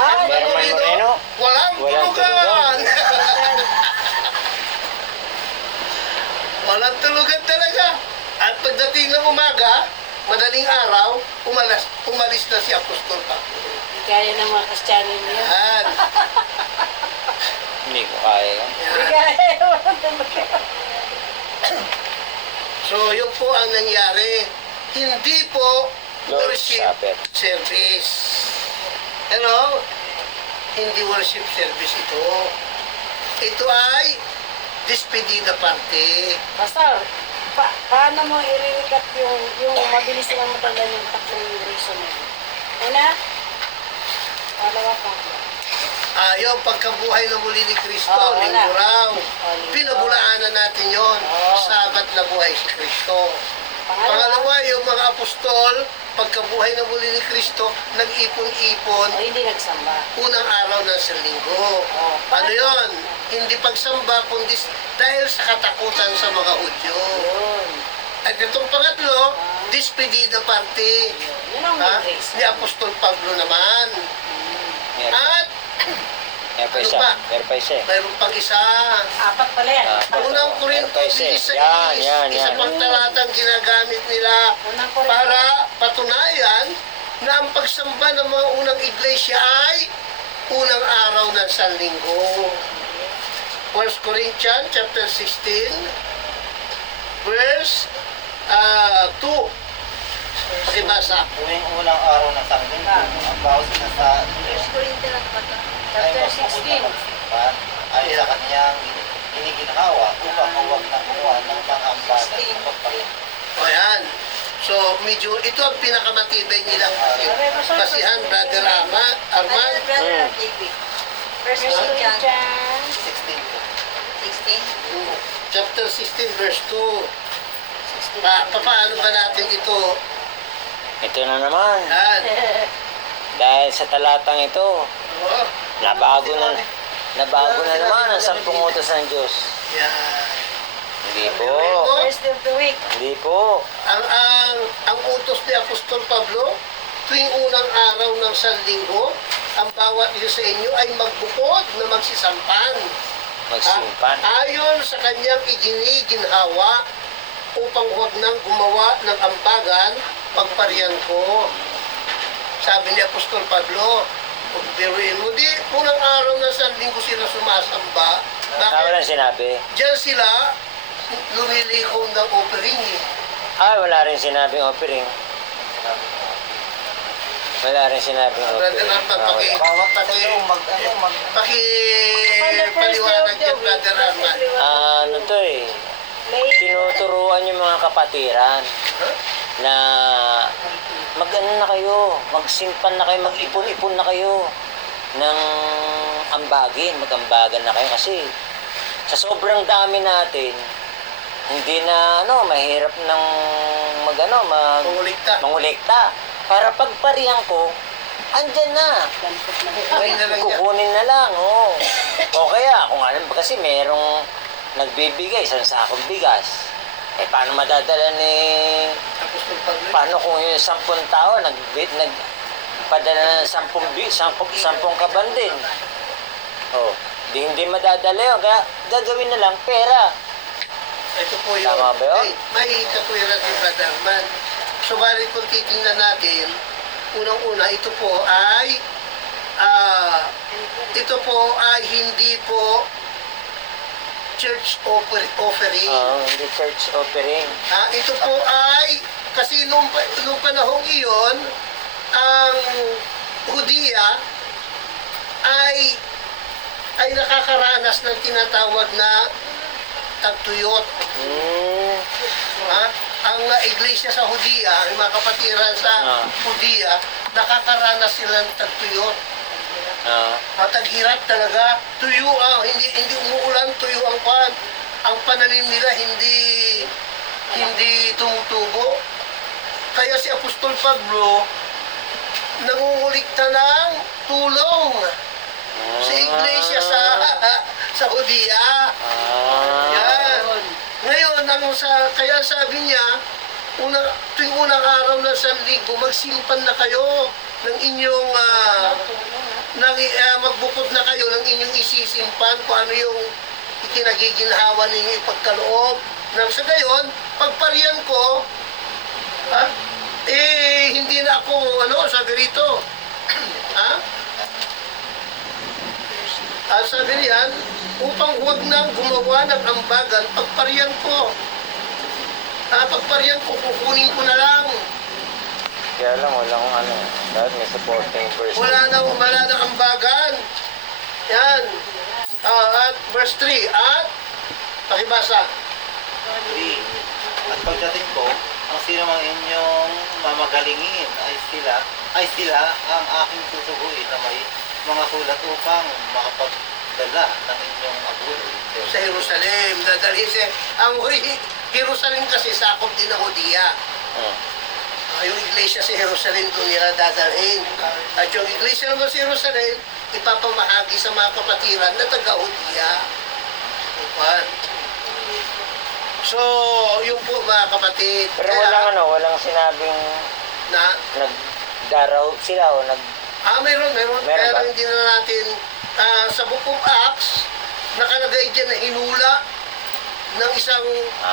Ah, Herman Moreno? Walang Walang tulugan. Walang tulugan talaga. At pagdating ng umaga, madaling araw, umalis na si Apostol Pablo. Kaya ng mga Kristiyano niya. Yan. Hindi ko kaya yun. Yan. So, yun po ang nangyari. Hindi po Lord's worship Supper. service. Hello? Hindi worship service ito. Ito ay despedida party. Pastor, paano mo i-recap yung mabilis lang matanda yung tatlong reason mo? Una, palawa pa. Yung pagkabuhay na muli ni Kristo, Oo, wala. linggo raw. linggo. Pinabulaanan natin yon. Oo. Sabat na buhay si Kristo. Pangalawa, yung mga apostol, pagkabuhay na muli ni Kristo, nag-ipon-ipon, O hindi nagsamba. unang araw ng Linggo. Oo. Ano yon? Hindi pagsamba, kundi dahil sa katakutan sa mga Hudyo. Yun. At itong pangatlo, despedida party. Yun ang Ha? main reason. Ni Apostol Pablo naman. Yan. At Meron pa Ano isa. pa? Meron pa isa eh. Mayroon pang isa. Apat pala yan. Unang Korinto Meron pa isa eh. 16, Yan. isa pang talatang ginagamit nila Unang Korinto. para patunayan na ang pagsamba ng mga unang iglesia ay unang araw ng Sanlinggo. 1 Corinthians chapter 16 verse 2. Pakibasa. Tuwing unang araw ng sanlinggo, ang bawat isa sa First Corinthians ay chapter magpupot 16. na magsimpan ay sa kanyang giniginhawa upang huwag na kumuha ng mga ambagan ng pagpalit. O yan. So, medyo ito ang pinakamatibay nilang basihan, Brother Arman. Brother David. First Corinthians 16 po. 16. Chapter 16 verse 2. Paano ba natin ito? Ito na naman. Yan. Dahil sa talatang ito, Oh, nabago na naman ang 10 utos ng Diyos. yan. Hindi po. First of the week. Hindi po. Ang utos ni Apostol Pablo, tuwing unang araw ng Sanlinggo, ang bawat isa sa inyo ay magbukod na magsisampan. Magsimpan. Ayon sa kanyang iginiginhawa upang huwag nang gumawa ng ambagan pagparian ko. Sabi ni Apostol Pablo, kung biruin mo, di unang araw ng Sanlinggo sila sumasamba. Tama Bakit? lang sinabi. Diyan sila lumilikom ng offering eh. Ay, wala rin sinabing offering. Wala rin sinabing Brother offering. Arman, Bawat paliwanag yan, Brother Arman. Ano to eh, tinuturuan yung mga kapatiran Huh? na mag-ano na kayo, magsimpan na kayo, mag-ipon-ipon na kayo ng ambagin, mag-ambagan na kayo kasi sa sobrang dami natin, hindi na mahirap ng Pangulikta. mangulikta. Para pagparihan ko, andyan na. Kukunin na lang yan. Kukunin na lang, oo. O kaya, kung alam ba kasi merong nagbibigay isang sakong bigas. Eh, paano madadala ni... Apostol Pablo. Paano kung yung 10 tao nagpadala ng 10 kaban din? Oh, hindi madadala yun. Kaya gagawin na lang pera. Ito po yun. Tama ba yun? May katwiran si Brother Arman. Subalit kung titingnan natin, unang-una, ito po ay hindi po church offering. Hindi church offering. Ito po ay, kasi nung panahong iyon, ang Hudiya ay nakakaranas ng tinatawag na tagtuyot. Ang iglesia sa Hudiya, yung mga kapatiran sa Hudiya, nakakaranas sila ng tagtuyot. Taghirap talaga, tuyo hindi umuulan, tuyo ang pan. Ang pananim nila hindi tumutubo. Kaya si Apostol Pablo nangungulikta ng tulong sa iglesia sa Hudiya. Yan. Ngayon, kaya sabi niya, tuwing unang araw ng Sanlinggo, magsimpan na kayo ng inyong magbukod na kayo ng inyong isisimpan kung ano yung ikinagiginhawa ninyo ipagkaloob. Nang sa gayon, pagparian ko, hindi na ako, sabi rito, sabi niyan, upang huwag nang gumawa ng ambagan, pagparian ko. Pagparian ko, kukunin ko na lang. Kaya lang, walang dahil may supporting verse. Wala na ambagan. Yan. At verse 3, at pakibasa. 3. At pagdating ko, ang sino mang inyong mamagalingin ay sila ang aking susuguin na may mga sulat upang makapagdala ng inyong abuloy. Sa Jerusalem, dadalhin ang Jerusalem kasi sakop din ng Hudiya. Yung iglesia sa Jerusalem doon nila dadalhin. At yung iglesia naman sa Jerusalem, ipapamahagi sa mga kapatiran na taga-Hudiya. So, yung po mga kapatid. Pero Kaya, walang sinabing na, nagdaraw sila o meron. Meron Kaya ba? lang hindi na natin sa Book of Acts, nakalagay dyan na hinula ng isang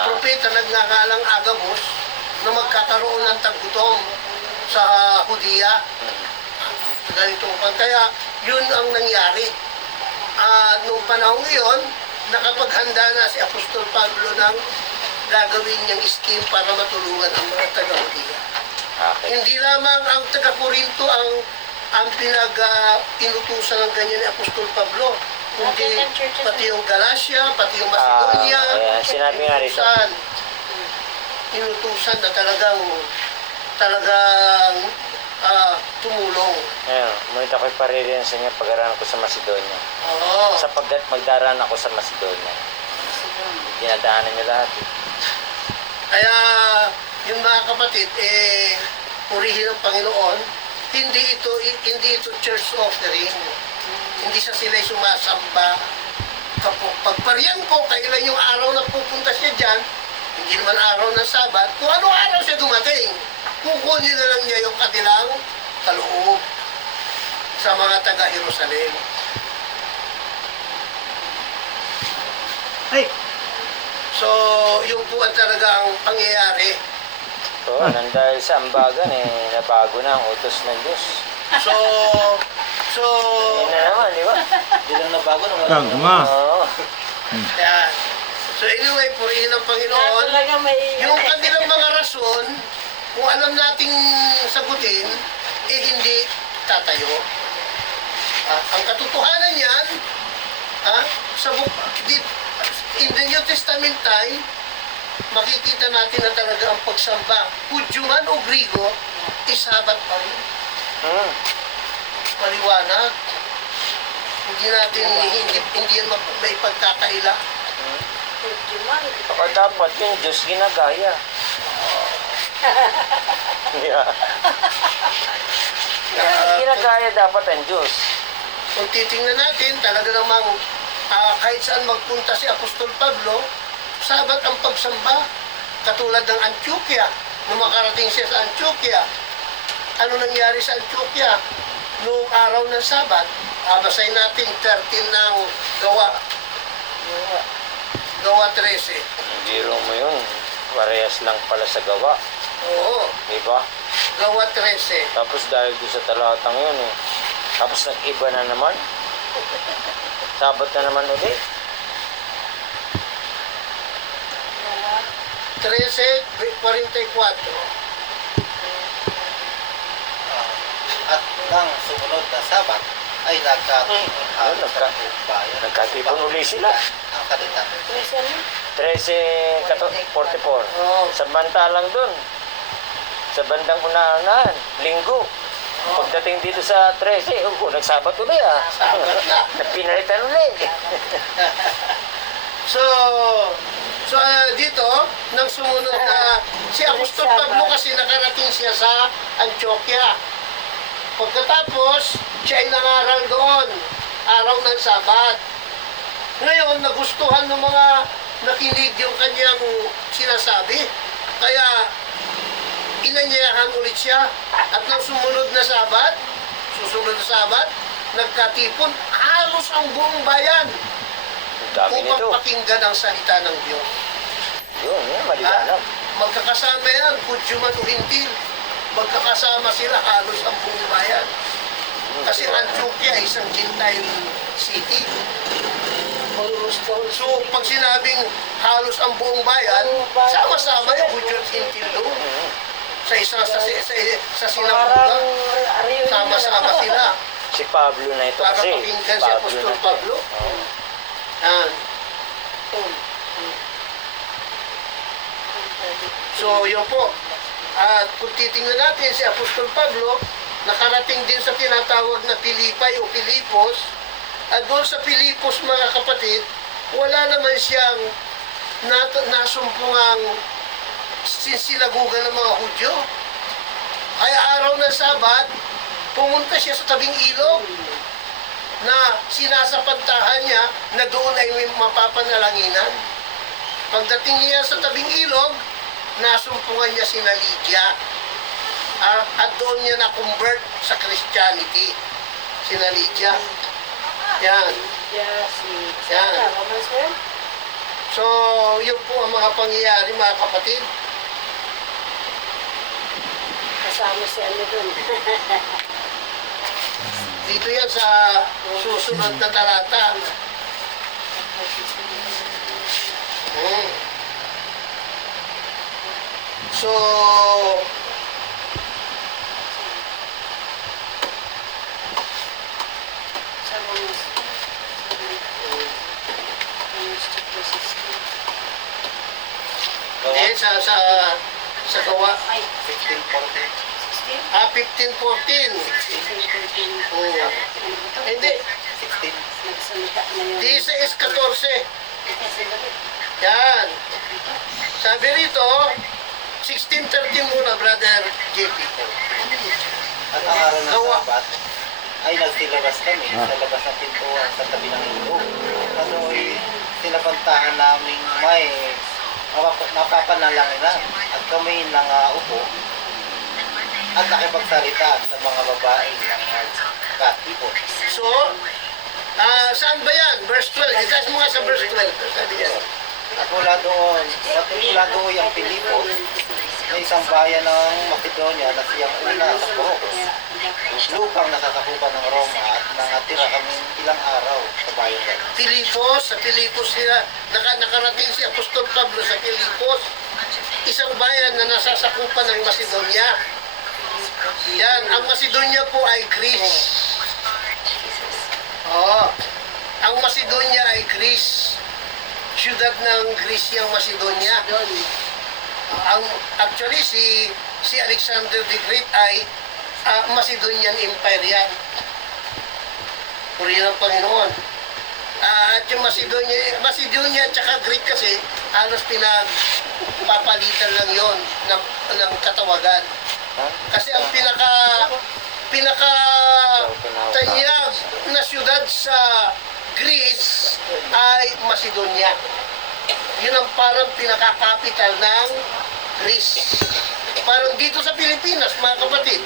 propeta nagngangalang Agabus na magkakaroon ng taggutom sa Hudiya. Ganitong kaya yun ang nangyari. Noong panahon ngayon, nakapaghanda na si Apostol Pablo ng gagawin niyang scheme para matulungan ang mga taga-Hudiya. Okay. Hindi lamang ang taga-Korinto ang pinag-inutusan ng ganyan ni Apostol Pablo, kundi pati yung Galacia, pati yung Macedonia, sinabi nga rito. inutusan na talagang tumulong. Ayun, ngunit ako'y paririyan sa inyo pag-aralan ko sa Macedonia. Oo. Sapagkat magdaraan ako sa Macedonia. Dinadaanan niyo lahat. Kaya yung mga kapatid, purihin ng Panginoon, hindi ito church offering. Hindi sa sila'y sumasamba. Pagpariyan ko, kailan yung araw na pupunta siya dyan, hindi naman araw ng Sabat, kung anong araw siya dumating, kukunin na lang niya yung kanilang kaloob sa mga taga-Jerusalem. Ay! So, yun po ang talagang pangyayari. So, nang dahil sa ambagan, nabago na ang utos ng Diyos. So, Yun na naman, di ba? Hindi lang nabago naman. Tama. Oo. yan. So anyway, purihin ng Panginoon. Talaga may... Yung kanilang mga rason, kung alam nating sagutin, hindi tatayo. Ang katotohanan yan, in the New Testament time, makikita natin na talaga ang pagsamba, Hudyo man o Grigo, isabat pa rin. Maliwanag. Hindi yan may pagkakaila. Baka dapat yung Diyos ginagaya. Yeah. Ginagaya dapat ang Diyos. Kung titingnan natin, talaga namang kahit saan magpunta si Apostol Pablo, sabat ang pagsamba. Katulad ng Antioquia, nung makarating siya sa Antioquia, ano nangyari sa Antioquia? Noong araw ng Sabat, basahin natin 13 ng Gawa 13. Biro mo yun. Parehas lang pala sa gawa. Oo, Di ba? Gawa 13. Tapos dahil doon sa talatang yun Tapos nag-iba na naman. Sabat na naman ulit. 13:44. At nang sumunod na Sabat ay nagkatipon halos sa buong bayan. Nagkatipon uli sila. Ang kalitan. 13:44. Oo. Samantalang doon, sa bandang unahan, linggo. Pagdating dito sa 13, nagsabat ulit Sabat na. Pinalitan ulit. So dito, nang sumunod na si Apostol Pablo kasi nakarating siya sa Antioquia. Pagkatapos, siya ay nangaral doon, araw ng Sabat. Ngayon, nagustuhan ng mga nakinig yung kanyang sinasabi. Kaya, inanyayahan ulit siya. At nang susunod na Sabat, nagkatipon halos ang buong bayan Ang dami nito. upang pakinggan ang salita ng Diyos. Yun, maliwanag. Magkakasama yan, Hudyo man o Hintil. Magkakasama sila halos ang buong bayan. Kasi Antioquia ay isang Gentile city. So, pag sinabing halos ang buong bayan, sama-sama yung Hudyo at Hintil doon. Sa sinagoga, sama-sama sila. Si Pablo na ito Para kasi. pakinggan si Apostol Pablo. Yan. So, yun po. At kung titingnan natin si Apostol Pablo, nakarating din sa tinatawag na Pilipay o Pilipos. At doon sa Pilipos, mga kapatid, wala naman siyang nasumpungang sinsilagugan ng mga Hudyo. Kaya araw ng Sabat, pumunta siya sa tabing ilog na sinasapantahan niya na doon ay may mapapanalanginan. Pagdating niya sa tabing ilog, nasumpungan niya si Lydia. At doon niya na-convert sa Christianity, si Lydia. Yan. Si Yan. Sarah, Roman sir. So, yun po ang mga pangyayari mga kapatid. Kasama si ano dun. Dito yan sa susunod na talata. Hmm. So, Sa Romans. Romans chapter 16. eh, sa gawa, Ay, 15, 14, 16. 15-14. Oo. Hindi, 16. Nagsalita na yun. 16-14. Yan. Sabi rito, 16-13 muna, Brother JP. At ang araw ng Gawa. Sabat ay nagsilabas kami sa labas ng pintuan sa tabi ng ilog. Ano'y sinapantahan naming may mapapanalangin at kami nangaupo at nakipagsalitaan sa mga babae ng katipo. So, saan ba yan? Verse 12. Itas mo nga sa verse 12. Sabi yan. At mula doon ang Pilipos na isang bayan ng Macedonia na siyang una sa Purok. Lupang nasasakupan ng Roma at nangatira kami ilang araw sa bayan na. Sa Pilipos sila, nakarating si Apostol Pablo sa Pilipos. Isang bayan na nasasakupan ng Macedonia. Yan, ang Macedonia po ay Greece. Oo. Ang Macedonia ay Greece. Siyudad ng Greece yung Macedonia. Actually si Alexander the Great ay Macedonian Empire yan. Purihan ng Panginoon. At yung Macedonia at saka Greek kasi halos pinagpapalitan lang yon ng katawagan. Kasi ang pinaka tanyag na siyudad sa Greece ay Macedonia. Yun ang parang pinaka-capital ng Greece. Parang dito sa Pilipinas, mga kapatid,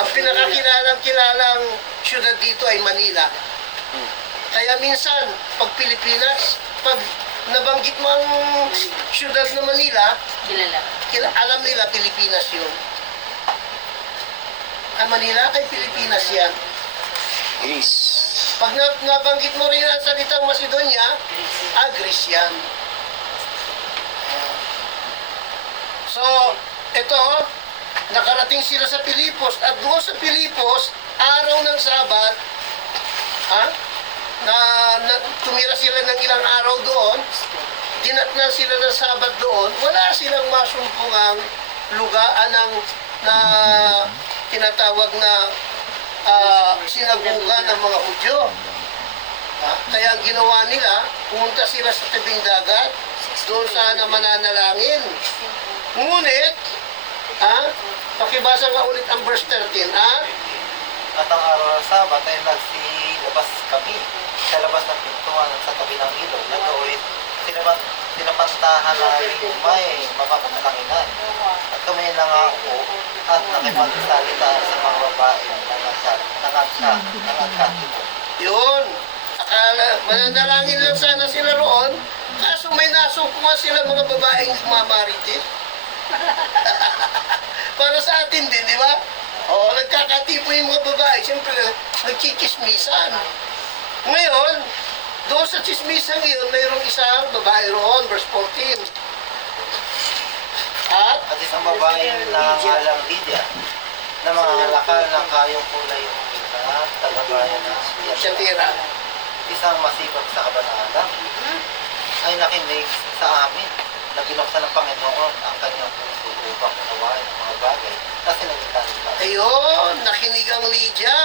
ang pinakakilalang siyudad dito ay Manila. Kaya minsan, pag Pilipinas, pag nabanggit mo ang siyudad na Manila, alam nila Pilipinas yun. Ang Manila ay Pilipinas yan. Greece. Pag nabanggit mo rin ang salitang Macedonia, Greece yan. So, ito, nakarating sila sa Pilipos at doon sa Pilipos, araw ng Sabat, tumira sila ng ilang araw doon, dinatnan sila ng Sabat doon, wala silang masumpungang lugaan na tinatawag na sinaguga ng mga Hudyo. Kaya ang ginawa nila, pumunta sila sa tabing dagat, doon sana mananalangin. Ngunit, pakibasa nga ulit ang verse 13, At ang araw ng Sabat ay nagsilabas kami sa labas ng pintuan sa tabi ng ilog. Nagawin, sinapantahan namin may mapapanalanginan. At kami nangako at nakipagsalita sa mga babae nangagkatipo. Yun. Akala, mananalangin lang sana sila roon, kaso may nasumpungan sila mga babaeng mamarites. Para sa atin din, di ba? O, nagkakatipo yung mga babae, siyempre nagchichismisan. Ngayon, doon sa chismisan ngayon, mayroong isang babae roon, verse 14. At At isang babae na ngalang Lydia na mga ngalakal ng kayong kulay ng kita, tagabayan ng Shatira. isang masipag sa kabanata, ay nakinig sa amin na binuksan ng Panginoon ang kanyang puso upang unawain ang mga bagay na sinalitan nila. Ayun, nakinig ang Lydia,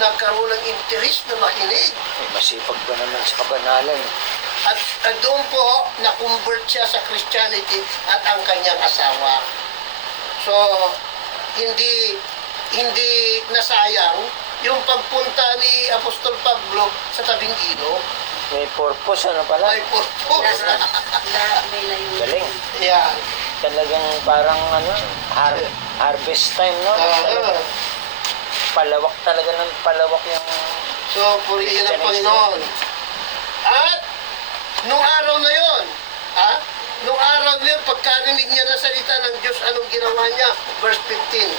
nagkaroon ng interest na makinig. Masipag ba naman sa kabanalan? At doon po, na-convert siya sa Christianity at ang kanyang asawa. So, hindi nasayang yung pagpunta ni Apostol Pablo sa tabing ilog. May purpose, ano pala? May purpose. Galing. Yeah. Talagang parang harvest time, no? Talagang palawak talaga ng palawak yung So, purihin ang Panginoon. At, nung araw na yon, nung araw na yun, pagkarinig niya ng salita ng Diyos, anong ginawa niya? Verse 15.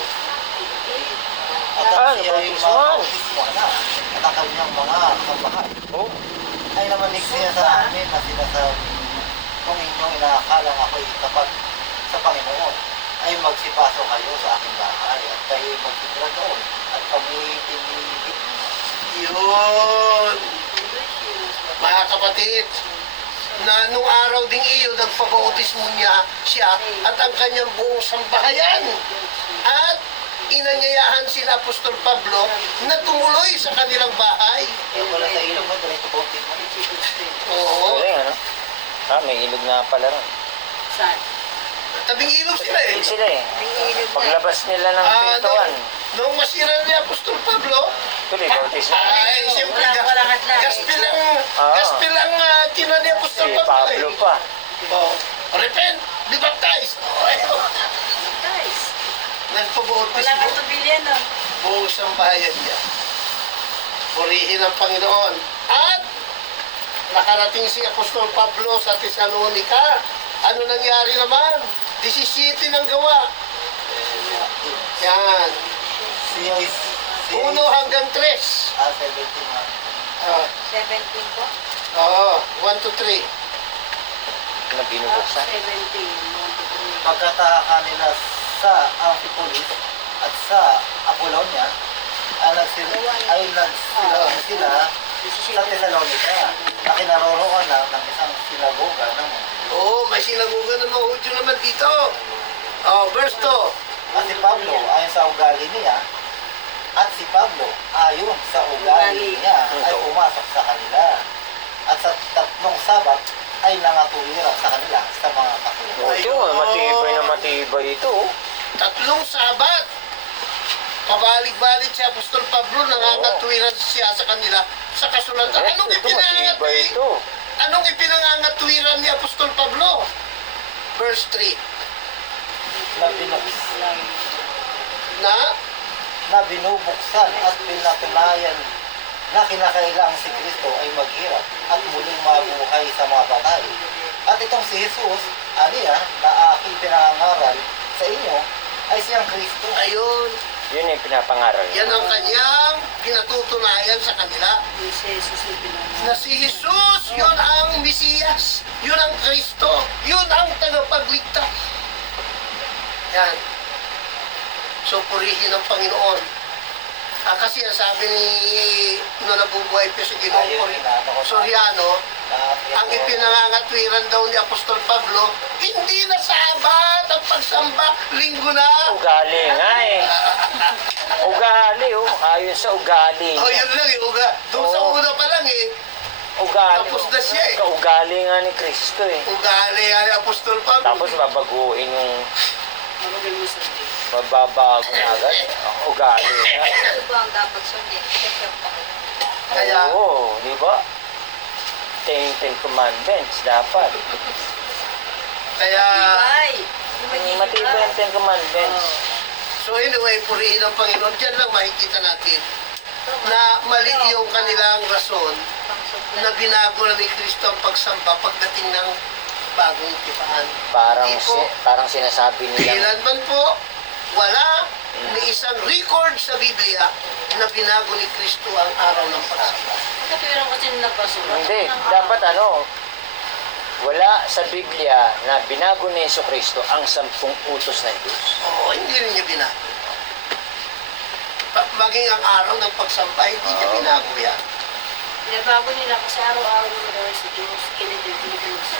At ang siya ay bautismo na at ang kanyang mga kasambahay Oh, ay namanig siya sa amin na sinasabi, kung inyong inaakalang ako'y tapat sa Panginoon, ay magsipasok kayo sa aking bahay at kayo'y magtitira doon at kami pinilit. Yun. Mga kapatid, na nung araw ding iyo, nagpabautismo niya siya at ang kanyang buong sambahayan. At inanyayahan sila Apostol Pablo na tumuloy sa kanilang bahay. Kaya wala sa ilong mo, diretso bautismo. Oo. galing ano? May ilog nga pala ron. Saan? Tabing ilog sila eh. Ilog sila eh. May ilog na. Paglabas nila ng pintuan, Nung masira ni Apostol Pablo, tuloy, bautismo. ay, siyempre, Walang hatla. gaspil ang kina ni Apostol Si Pablo. Pablo pa. Oh, repent, be baptized. Oh, ayun. Guys, Nagpabautismo. wala kang tubilyan nun. Buong sambahayan niya. Purihin ang Panginoon. At nakarating si Apostol Pablo sa Thessalonica. Ano nangyari naman? 17 ang gawa. Yan. Siya is 1 hanggang 3. 17 na. 17 po? Oo, 1 to 3. Na binubuksan. 17, 1 to 3. Pagkataka nila sa Amphipolis at sa Apollonia, ay nagsilaon sila sa Thessalonica na kinaroroon na ng isang sinagoga ng Oo, may sinagoga ng mga Hudyo naman dito. Verse 2. at si Pablo ayon sa ugali niya at si Pablo ayon sa ugali niya ay pumasok sa kanila at sa 3 Sabat ay nangatulira sa kanila sa mga kasulatan. Ito, matibay na matibay ito. 3 Sabat. Pabalik-balik si Apostol Pablo, nangangatwiran siya sa kanila sa kasulatan. Ito, matibay ito. Anong ipinangangatwiran ni Apostol Pablo? Verse 3. Na binubuksan at pinatunayan na kinakailangan si Kristo ay maghirap at muling mabuhay sa mga patay. At itong si Jesus, aniya, na aking pinangaral sa inyo, ay siyang Kristo. Ayun, Yun yung pinapangaral niya. yan ang kanyang pinatutunayan sa kanila. Yung si Jesus yung pinangalan. Na si Jesus, yun ang Mesiyas, yun ang Kristo, yun ang tagapagligtas. Yan. So, purihin ng Panginoon. Kasi ang sabi ni nung nabubuhay pa si Ginoong Soriano, ang ipinangangatwiran daw ni Apostol Pablo, hindi na sabat ang pagsamba, linggo na. Ugali nga eh. Ugali oh. Ayon sa ugali Oh, niya. yun lang eh, uga. Doon sa Oo. una pa lang eh, Ugali. Tapos na siya eh. Kaugali nga ni Kristo eh. ugali nga ni Apostol Pablo. Tapos babaguhin yung Mabagay mo sa Diyos. mababago na agad. Ugali nga. Ano ba ang dapat sundin? Kaya, Oo, di ba? Ten Commandments dapat. kaya, Ay! Matibay ang Ten Commandments. so anyway, purihin ang Panginoon. Diyan lang makikita natin na mali yung kanilang rason na binago na ni Kristo ang pagsamba pagdating ng bagong tipan. Parang, Hindi po, parang sinasabi nila. kailanman po, wala ni isang record sa Biblia na binago ni Kristo ang araw ng pagsamba. Katwiran kasi nagpasulat. Hindi, dapat ano, wala sa Biblia na binago ni Jesucristo ang 10 utos ng Diyos. Oo, hindi rin niya binago. Maging ang araw ng pagsamba, hindi niya binago yan. Binabago nila kasi araw-araw nila daw si Diyos. Kinidibigil sa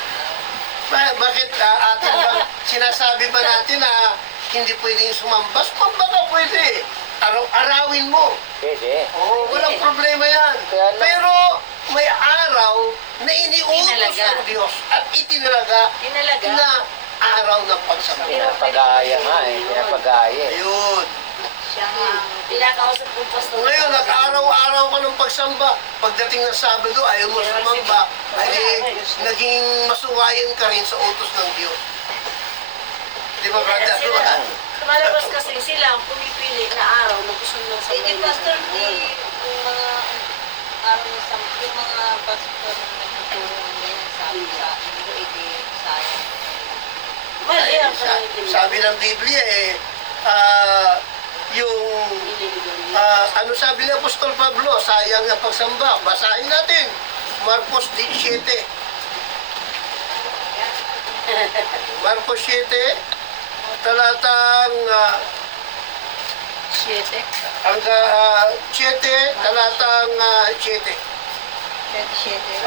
Bakit atin ba, sinasabi ba natin na hindi pwedeng sumamba? Sumamba ka pwede. Araw-arawin mo. Pwede. Oo, walang problema yan. Kaya lang- Pero may araw na iniutos Itinalaga. ng Diyos at itinalaga Tinalaga. na araw ng pagsamba. Pinapagaya nga eh. Pinapagaya eh. Ayun. Siya nga. Pinakausap ng pastor. Ngayon, nag-araw-araw ka ng pagsamba. Pagdating ng Sabado, ayaw mo sumamba. Ay, naging masuwayan ka rin sa utos ng Diyos. Di ba, brother? Sila, tumalabas kasi sila ang pumipili na araw na gusto nila sa Hindi, Bible. Pastor, di yung mga yung mga pastor na nagtutulong din sa mundo, hindi sayang. Mali ang Sabi ng Biblia yung ano sabi ni Apostol Pablo, sayang ang pagsamba. Basahin natin. Marcos 17. Marcos 7, talatang 7, talatang 7. 27.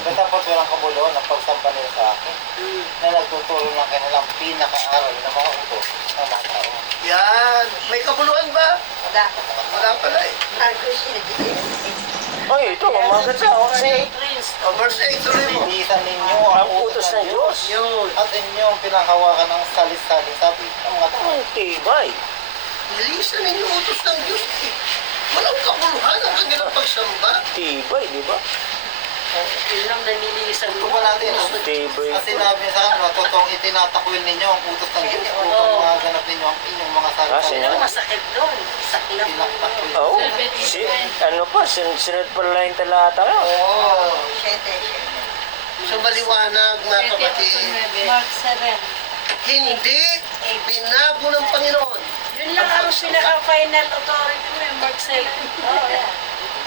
Katapos walang kabuluhan ang pagsamba nila sa akin na nagtutulong ng kanilang pinaka-aral na mga utos ng mga tao. Yan. May kabuluhan ba? Wala. Wala pala eh. Marcos 7. Ay, ito, maganda. Kasi, Verse 8, tuloy mo. Linisan ninyo ang utos ng Diyos. Yun. at inyong pinanghawakan ng salis-salis sabi ng mga tao. Ang tibay. Nilisan ninyo utos ng Diyos. Walang kabuluhan ang kanilang pagsamba. Tibay, di ba? Yun lang nanilisan Ito ba natin? Tibay Kasi ko. sinabi sa ano, totoong itinatakwil ninyo ang utos ng Diyos upang mga ganap ninyo ang inyong mga Ah, sino? salis-salis. masakit doon. Sakit. Tinatakwil. Oo. Ano pa, sunod pala yung talata. Oo. 7. So maliwanag mga kapatid. Mark 7. Hindi binago ng Panginoon. Yun lang ang pinaka-final authority mo, yung Mark 7. Oo, yan.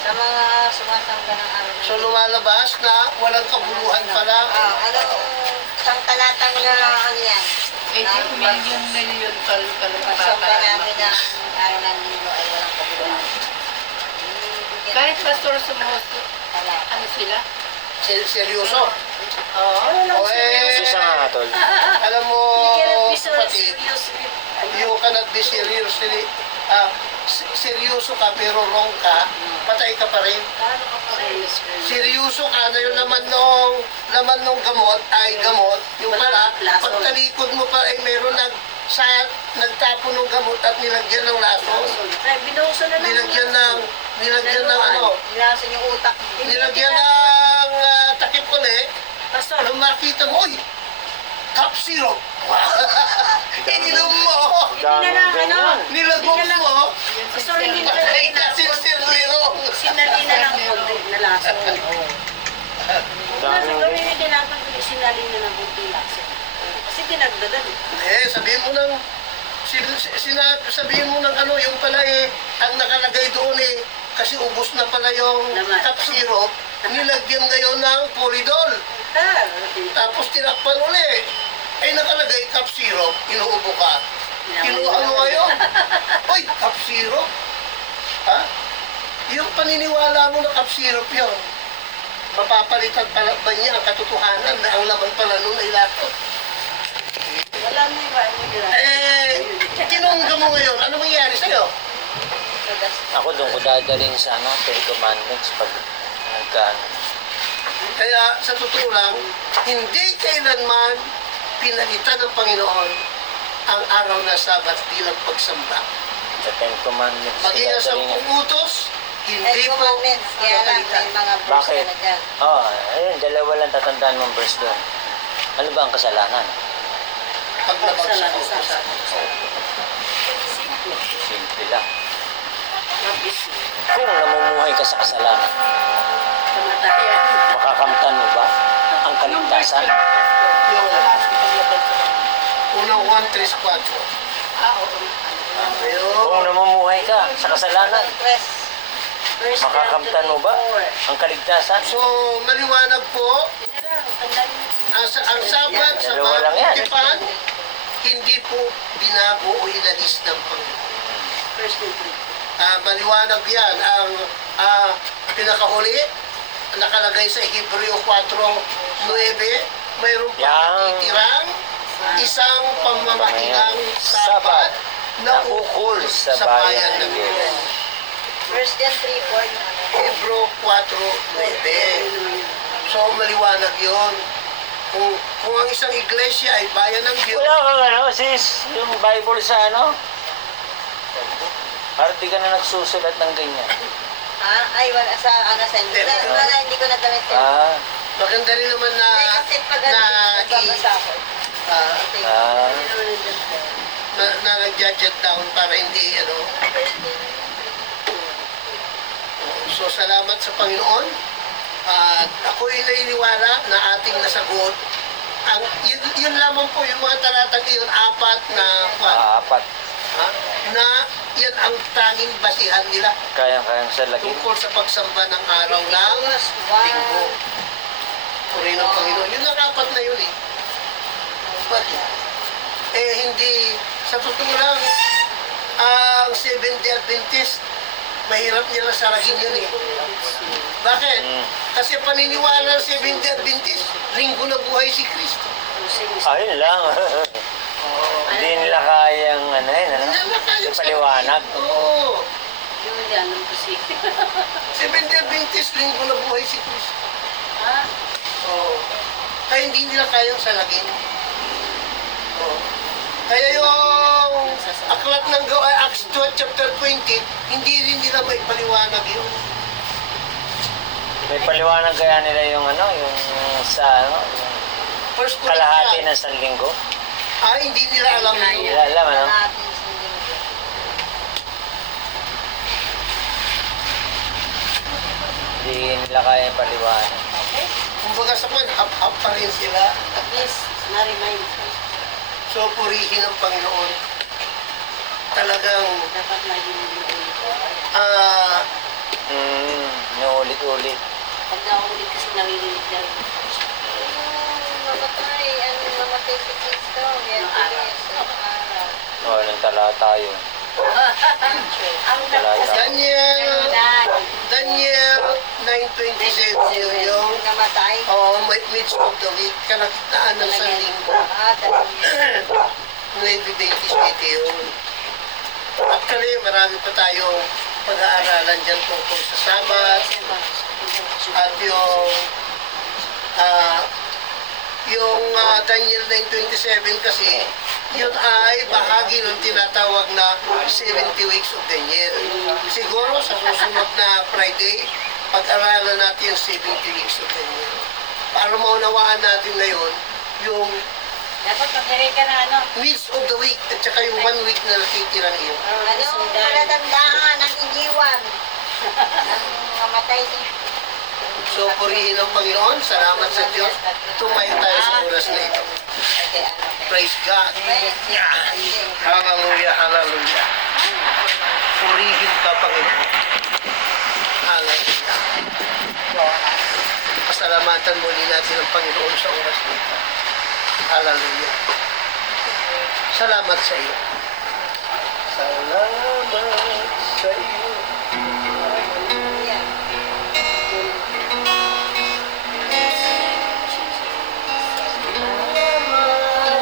Sa mga sumasamba ng araw na So lumalabas na walang kabuluhan pala. ano, isang talatang na ano yan? 18 million Pagsamba namin ng araw ng linggo ay walang kabuluhan. Kahit pastor sumuso, Talata. ano sila? Seryoso. Oo, ano lang O eh, Susa nga, tol. alam mo, You cannot be so kapatid, serious with, you cannot be seriously, seryoso ka pero wrong ka, patay ka pa rin. paano ka pa rin? Seryoso ka na yung laman nung gamot ay gamot. Yung pala, pagtalikod mo pa ay meron nagtapo ng gamot at nilagyan ng lason. Ay, binuso na lang. Nilagyan ng ano, Nilasan yung utak. nilagyan ng takip ulit. Pastor, Ano makita mo, uy, cup syrup. Ininom mo, Dami ganyan. nilagok mo, pastor, hindi na patay ka sinsirlero. sinali na lang konti na laso. Kasi Daming gawin hindi dapat sinali na ng konti laso. Kasi dinagdagan eh. Sabihin mo ng, sabihin mo ng ano, yung pala ang nakalagay doon kasi ubos na pala yung Laman. cup syrup, nilagyan ngayon ng polydol. Tapos tinakpan uli. Nakalagay cup syrup, inuubo ka. Kinuha mo ngayon. Uy, cup syrup. Ha? Yung paniniwala mo na cup syrup yun. Mapapalitan pala ba niya ang katotohanan na ang laman pala nun ay lato? Wala na iba, hindi na. Tinungga mo ngayon. Ano mangyayari sa'yo? Ako doon ko dadaling sa ano, Ten Commandments pag nagkaano. Kaya sa totoo lang, hindi kailanman pinalitan ng Panginoon ang araw na Sabat bilang pagsamba. Sa Ten Commandments. Maging ang dadaling yan. 10 utos, Ay, hindi po commandments. Kaya lang, may mga verse Bakit? na dyan. Ayun, dalawa lang tatandaan mong verse doon. Ano ba ang kasalanan? pag nabagsak Salamat ang sa utos. Simple lang. Mabis. Kung namumuhay ka sa kasalanan, Kamatayan. makakamtan mo ba ang kaligtasan? Yung unang 1, 3, 4. Oo. Ayun. Kung namumuhay ka sa kasalanan, Verse makakamtan mo ba ang kaligtasan? So, maliwanag po, Hindi lang, tandaan mo. ang Sabat sa Dalawa lang yan. Tipan, hindi po binago o inalis ng Panginoon. First and three. Maliwanag yan. Ang pinakahuli, nakalagay sa Hebreo 4:9, mayroon pa Yan. titirang isang pamamahilang sabat na ukol sa bayan ng Diyos. First and 3, 4 na. Hebreo 4:9. So maliwanag yon. Kung ang isang iglesia ay bayan ng Diyos, Wala kang ano, sis, yung Bible sa ano? Parang di ka na nagsusulat ng ganyan. Ay, wala sa wala, hindi ko nadamit yun. maganda rin naman na Kasi pag na nagbabasa ako. na nag-judge down para hindi ano. So salamat sa Panginoon. At ako'y naniniwala na ating nasagot. Yun lamang po yung mga talatang yun, apat na Apat. ha, na yan ang tanging basihan nila Kayang-kayang sa lagi. tungkol sa pagsamba ng araw ng linggo. Purihin ng Panginoon. Yun ang apat na yun eh. But, hindi, sa totoo lang, ang Seventh-day Adventist, mahirap nila saragin yun eh. Bakit? Kasi paniniwala ng Seventh-day Adventist, linggo na buhay si Kristo. Ayun lang. Hindi nila kayang ano yun, ano? Hindi na kaya Yung paliwanag. Oo. Yung hindi alam ko si... Seventh-day Adventist, linggo na buhay si Kristo. Ha? Oo. Kaya hindi nila kayang salagin. Oo. Kaya yung aklat ng Acts 2 chapter 20, hindi rin nila may paliwanag yun. May paliwanag kaya nila yung ano, yung sa ano, yung First kalahati Corinthians, ng San Linggo. hindi nila alam Hindi yun. nila alam, ano? Natin sa linggo. Hindi nila kaya paliwanag. Kumbaga sa kwan, hap-hap pa rin sila. At least, na-remind. So, purihin ng Panginoon. Talagang, Dapat lagi nag-ulit. Inuulit-ulit. Pag naulit kasi naririnig na rin. Namatay si Kristo. Yan, araw. O, nang tala tayo. Ang Talaga. Daniel 9:27 yun yung Namatay. midst of the week, kalagtaan ng San Linggo. Dahil Naibibigay yun. Actually, marami pa tayong pag-aaralan dyan tungkol sa Sabat at yung Daniel 9:27 kasi yun ay bahagi ng tinatawag na 70 weeks of Daniel. Siguro sa susunod na Friday, pag-aralan natin yung 70 weeks of Daniel. Para maunawaan natin ngayon yung Dapat mag-heray ka na ano. midst of the week at saka yung 1 week na natitirang iyon. ano, palatandaan ang iniwan. Ang namatay si So, purihin ang Panginoon. Salamat sa Diyos. Tumayo tayo sa oras na ito. Praise God. Hallelujah, hallelujah. Purihin ka, Panginoon. Hallelujah. Pasalamatan muli natin ang Panginoon sa oras na ito. Hallelujah. Salamat sa iyo. Salamat sa iyo.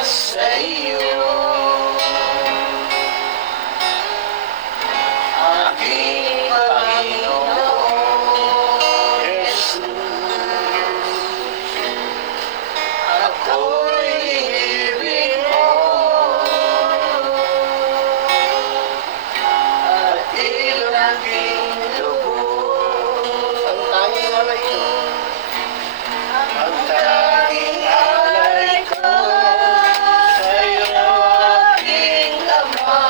Sa iyo. Aking Panginoon Jesus. Ako'y ibig mo at ilaging lubos. Ang tanging alay ko. Ang tanging alay ko sa'yo aking Ama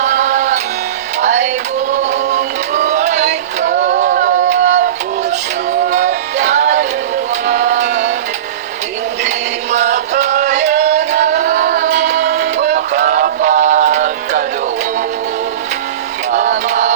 ay buong buhay ko, puso at kaluluwa. Hindi makaya na makapagkaloob, Ama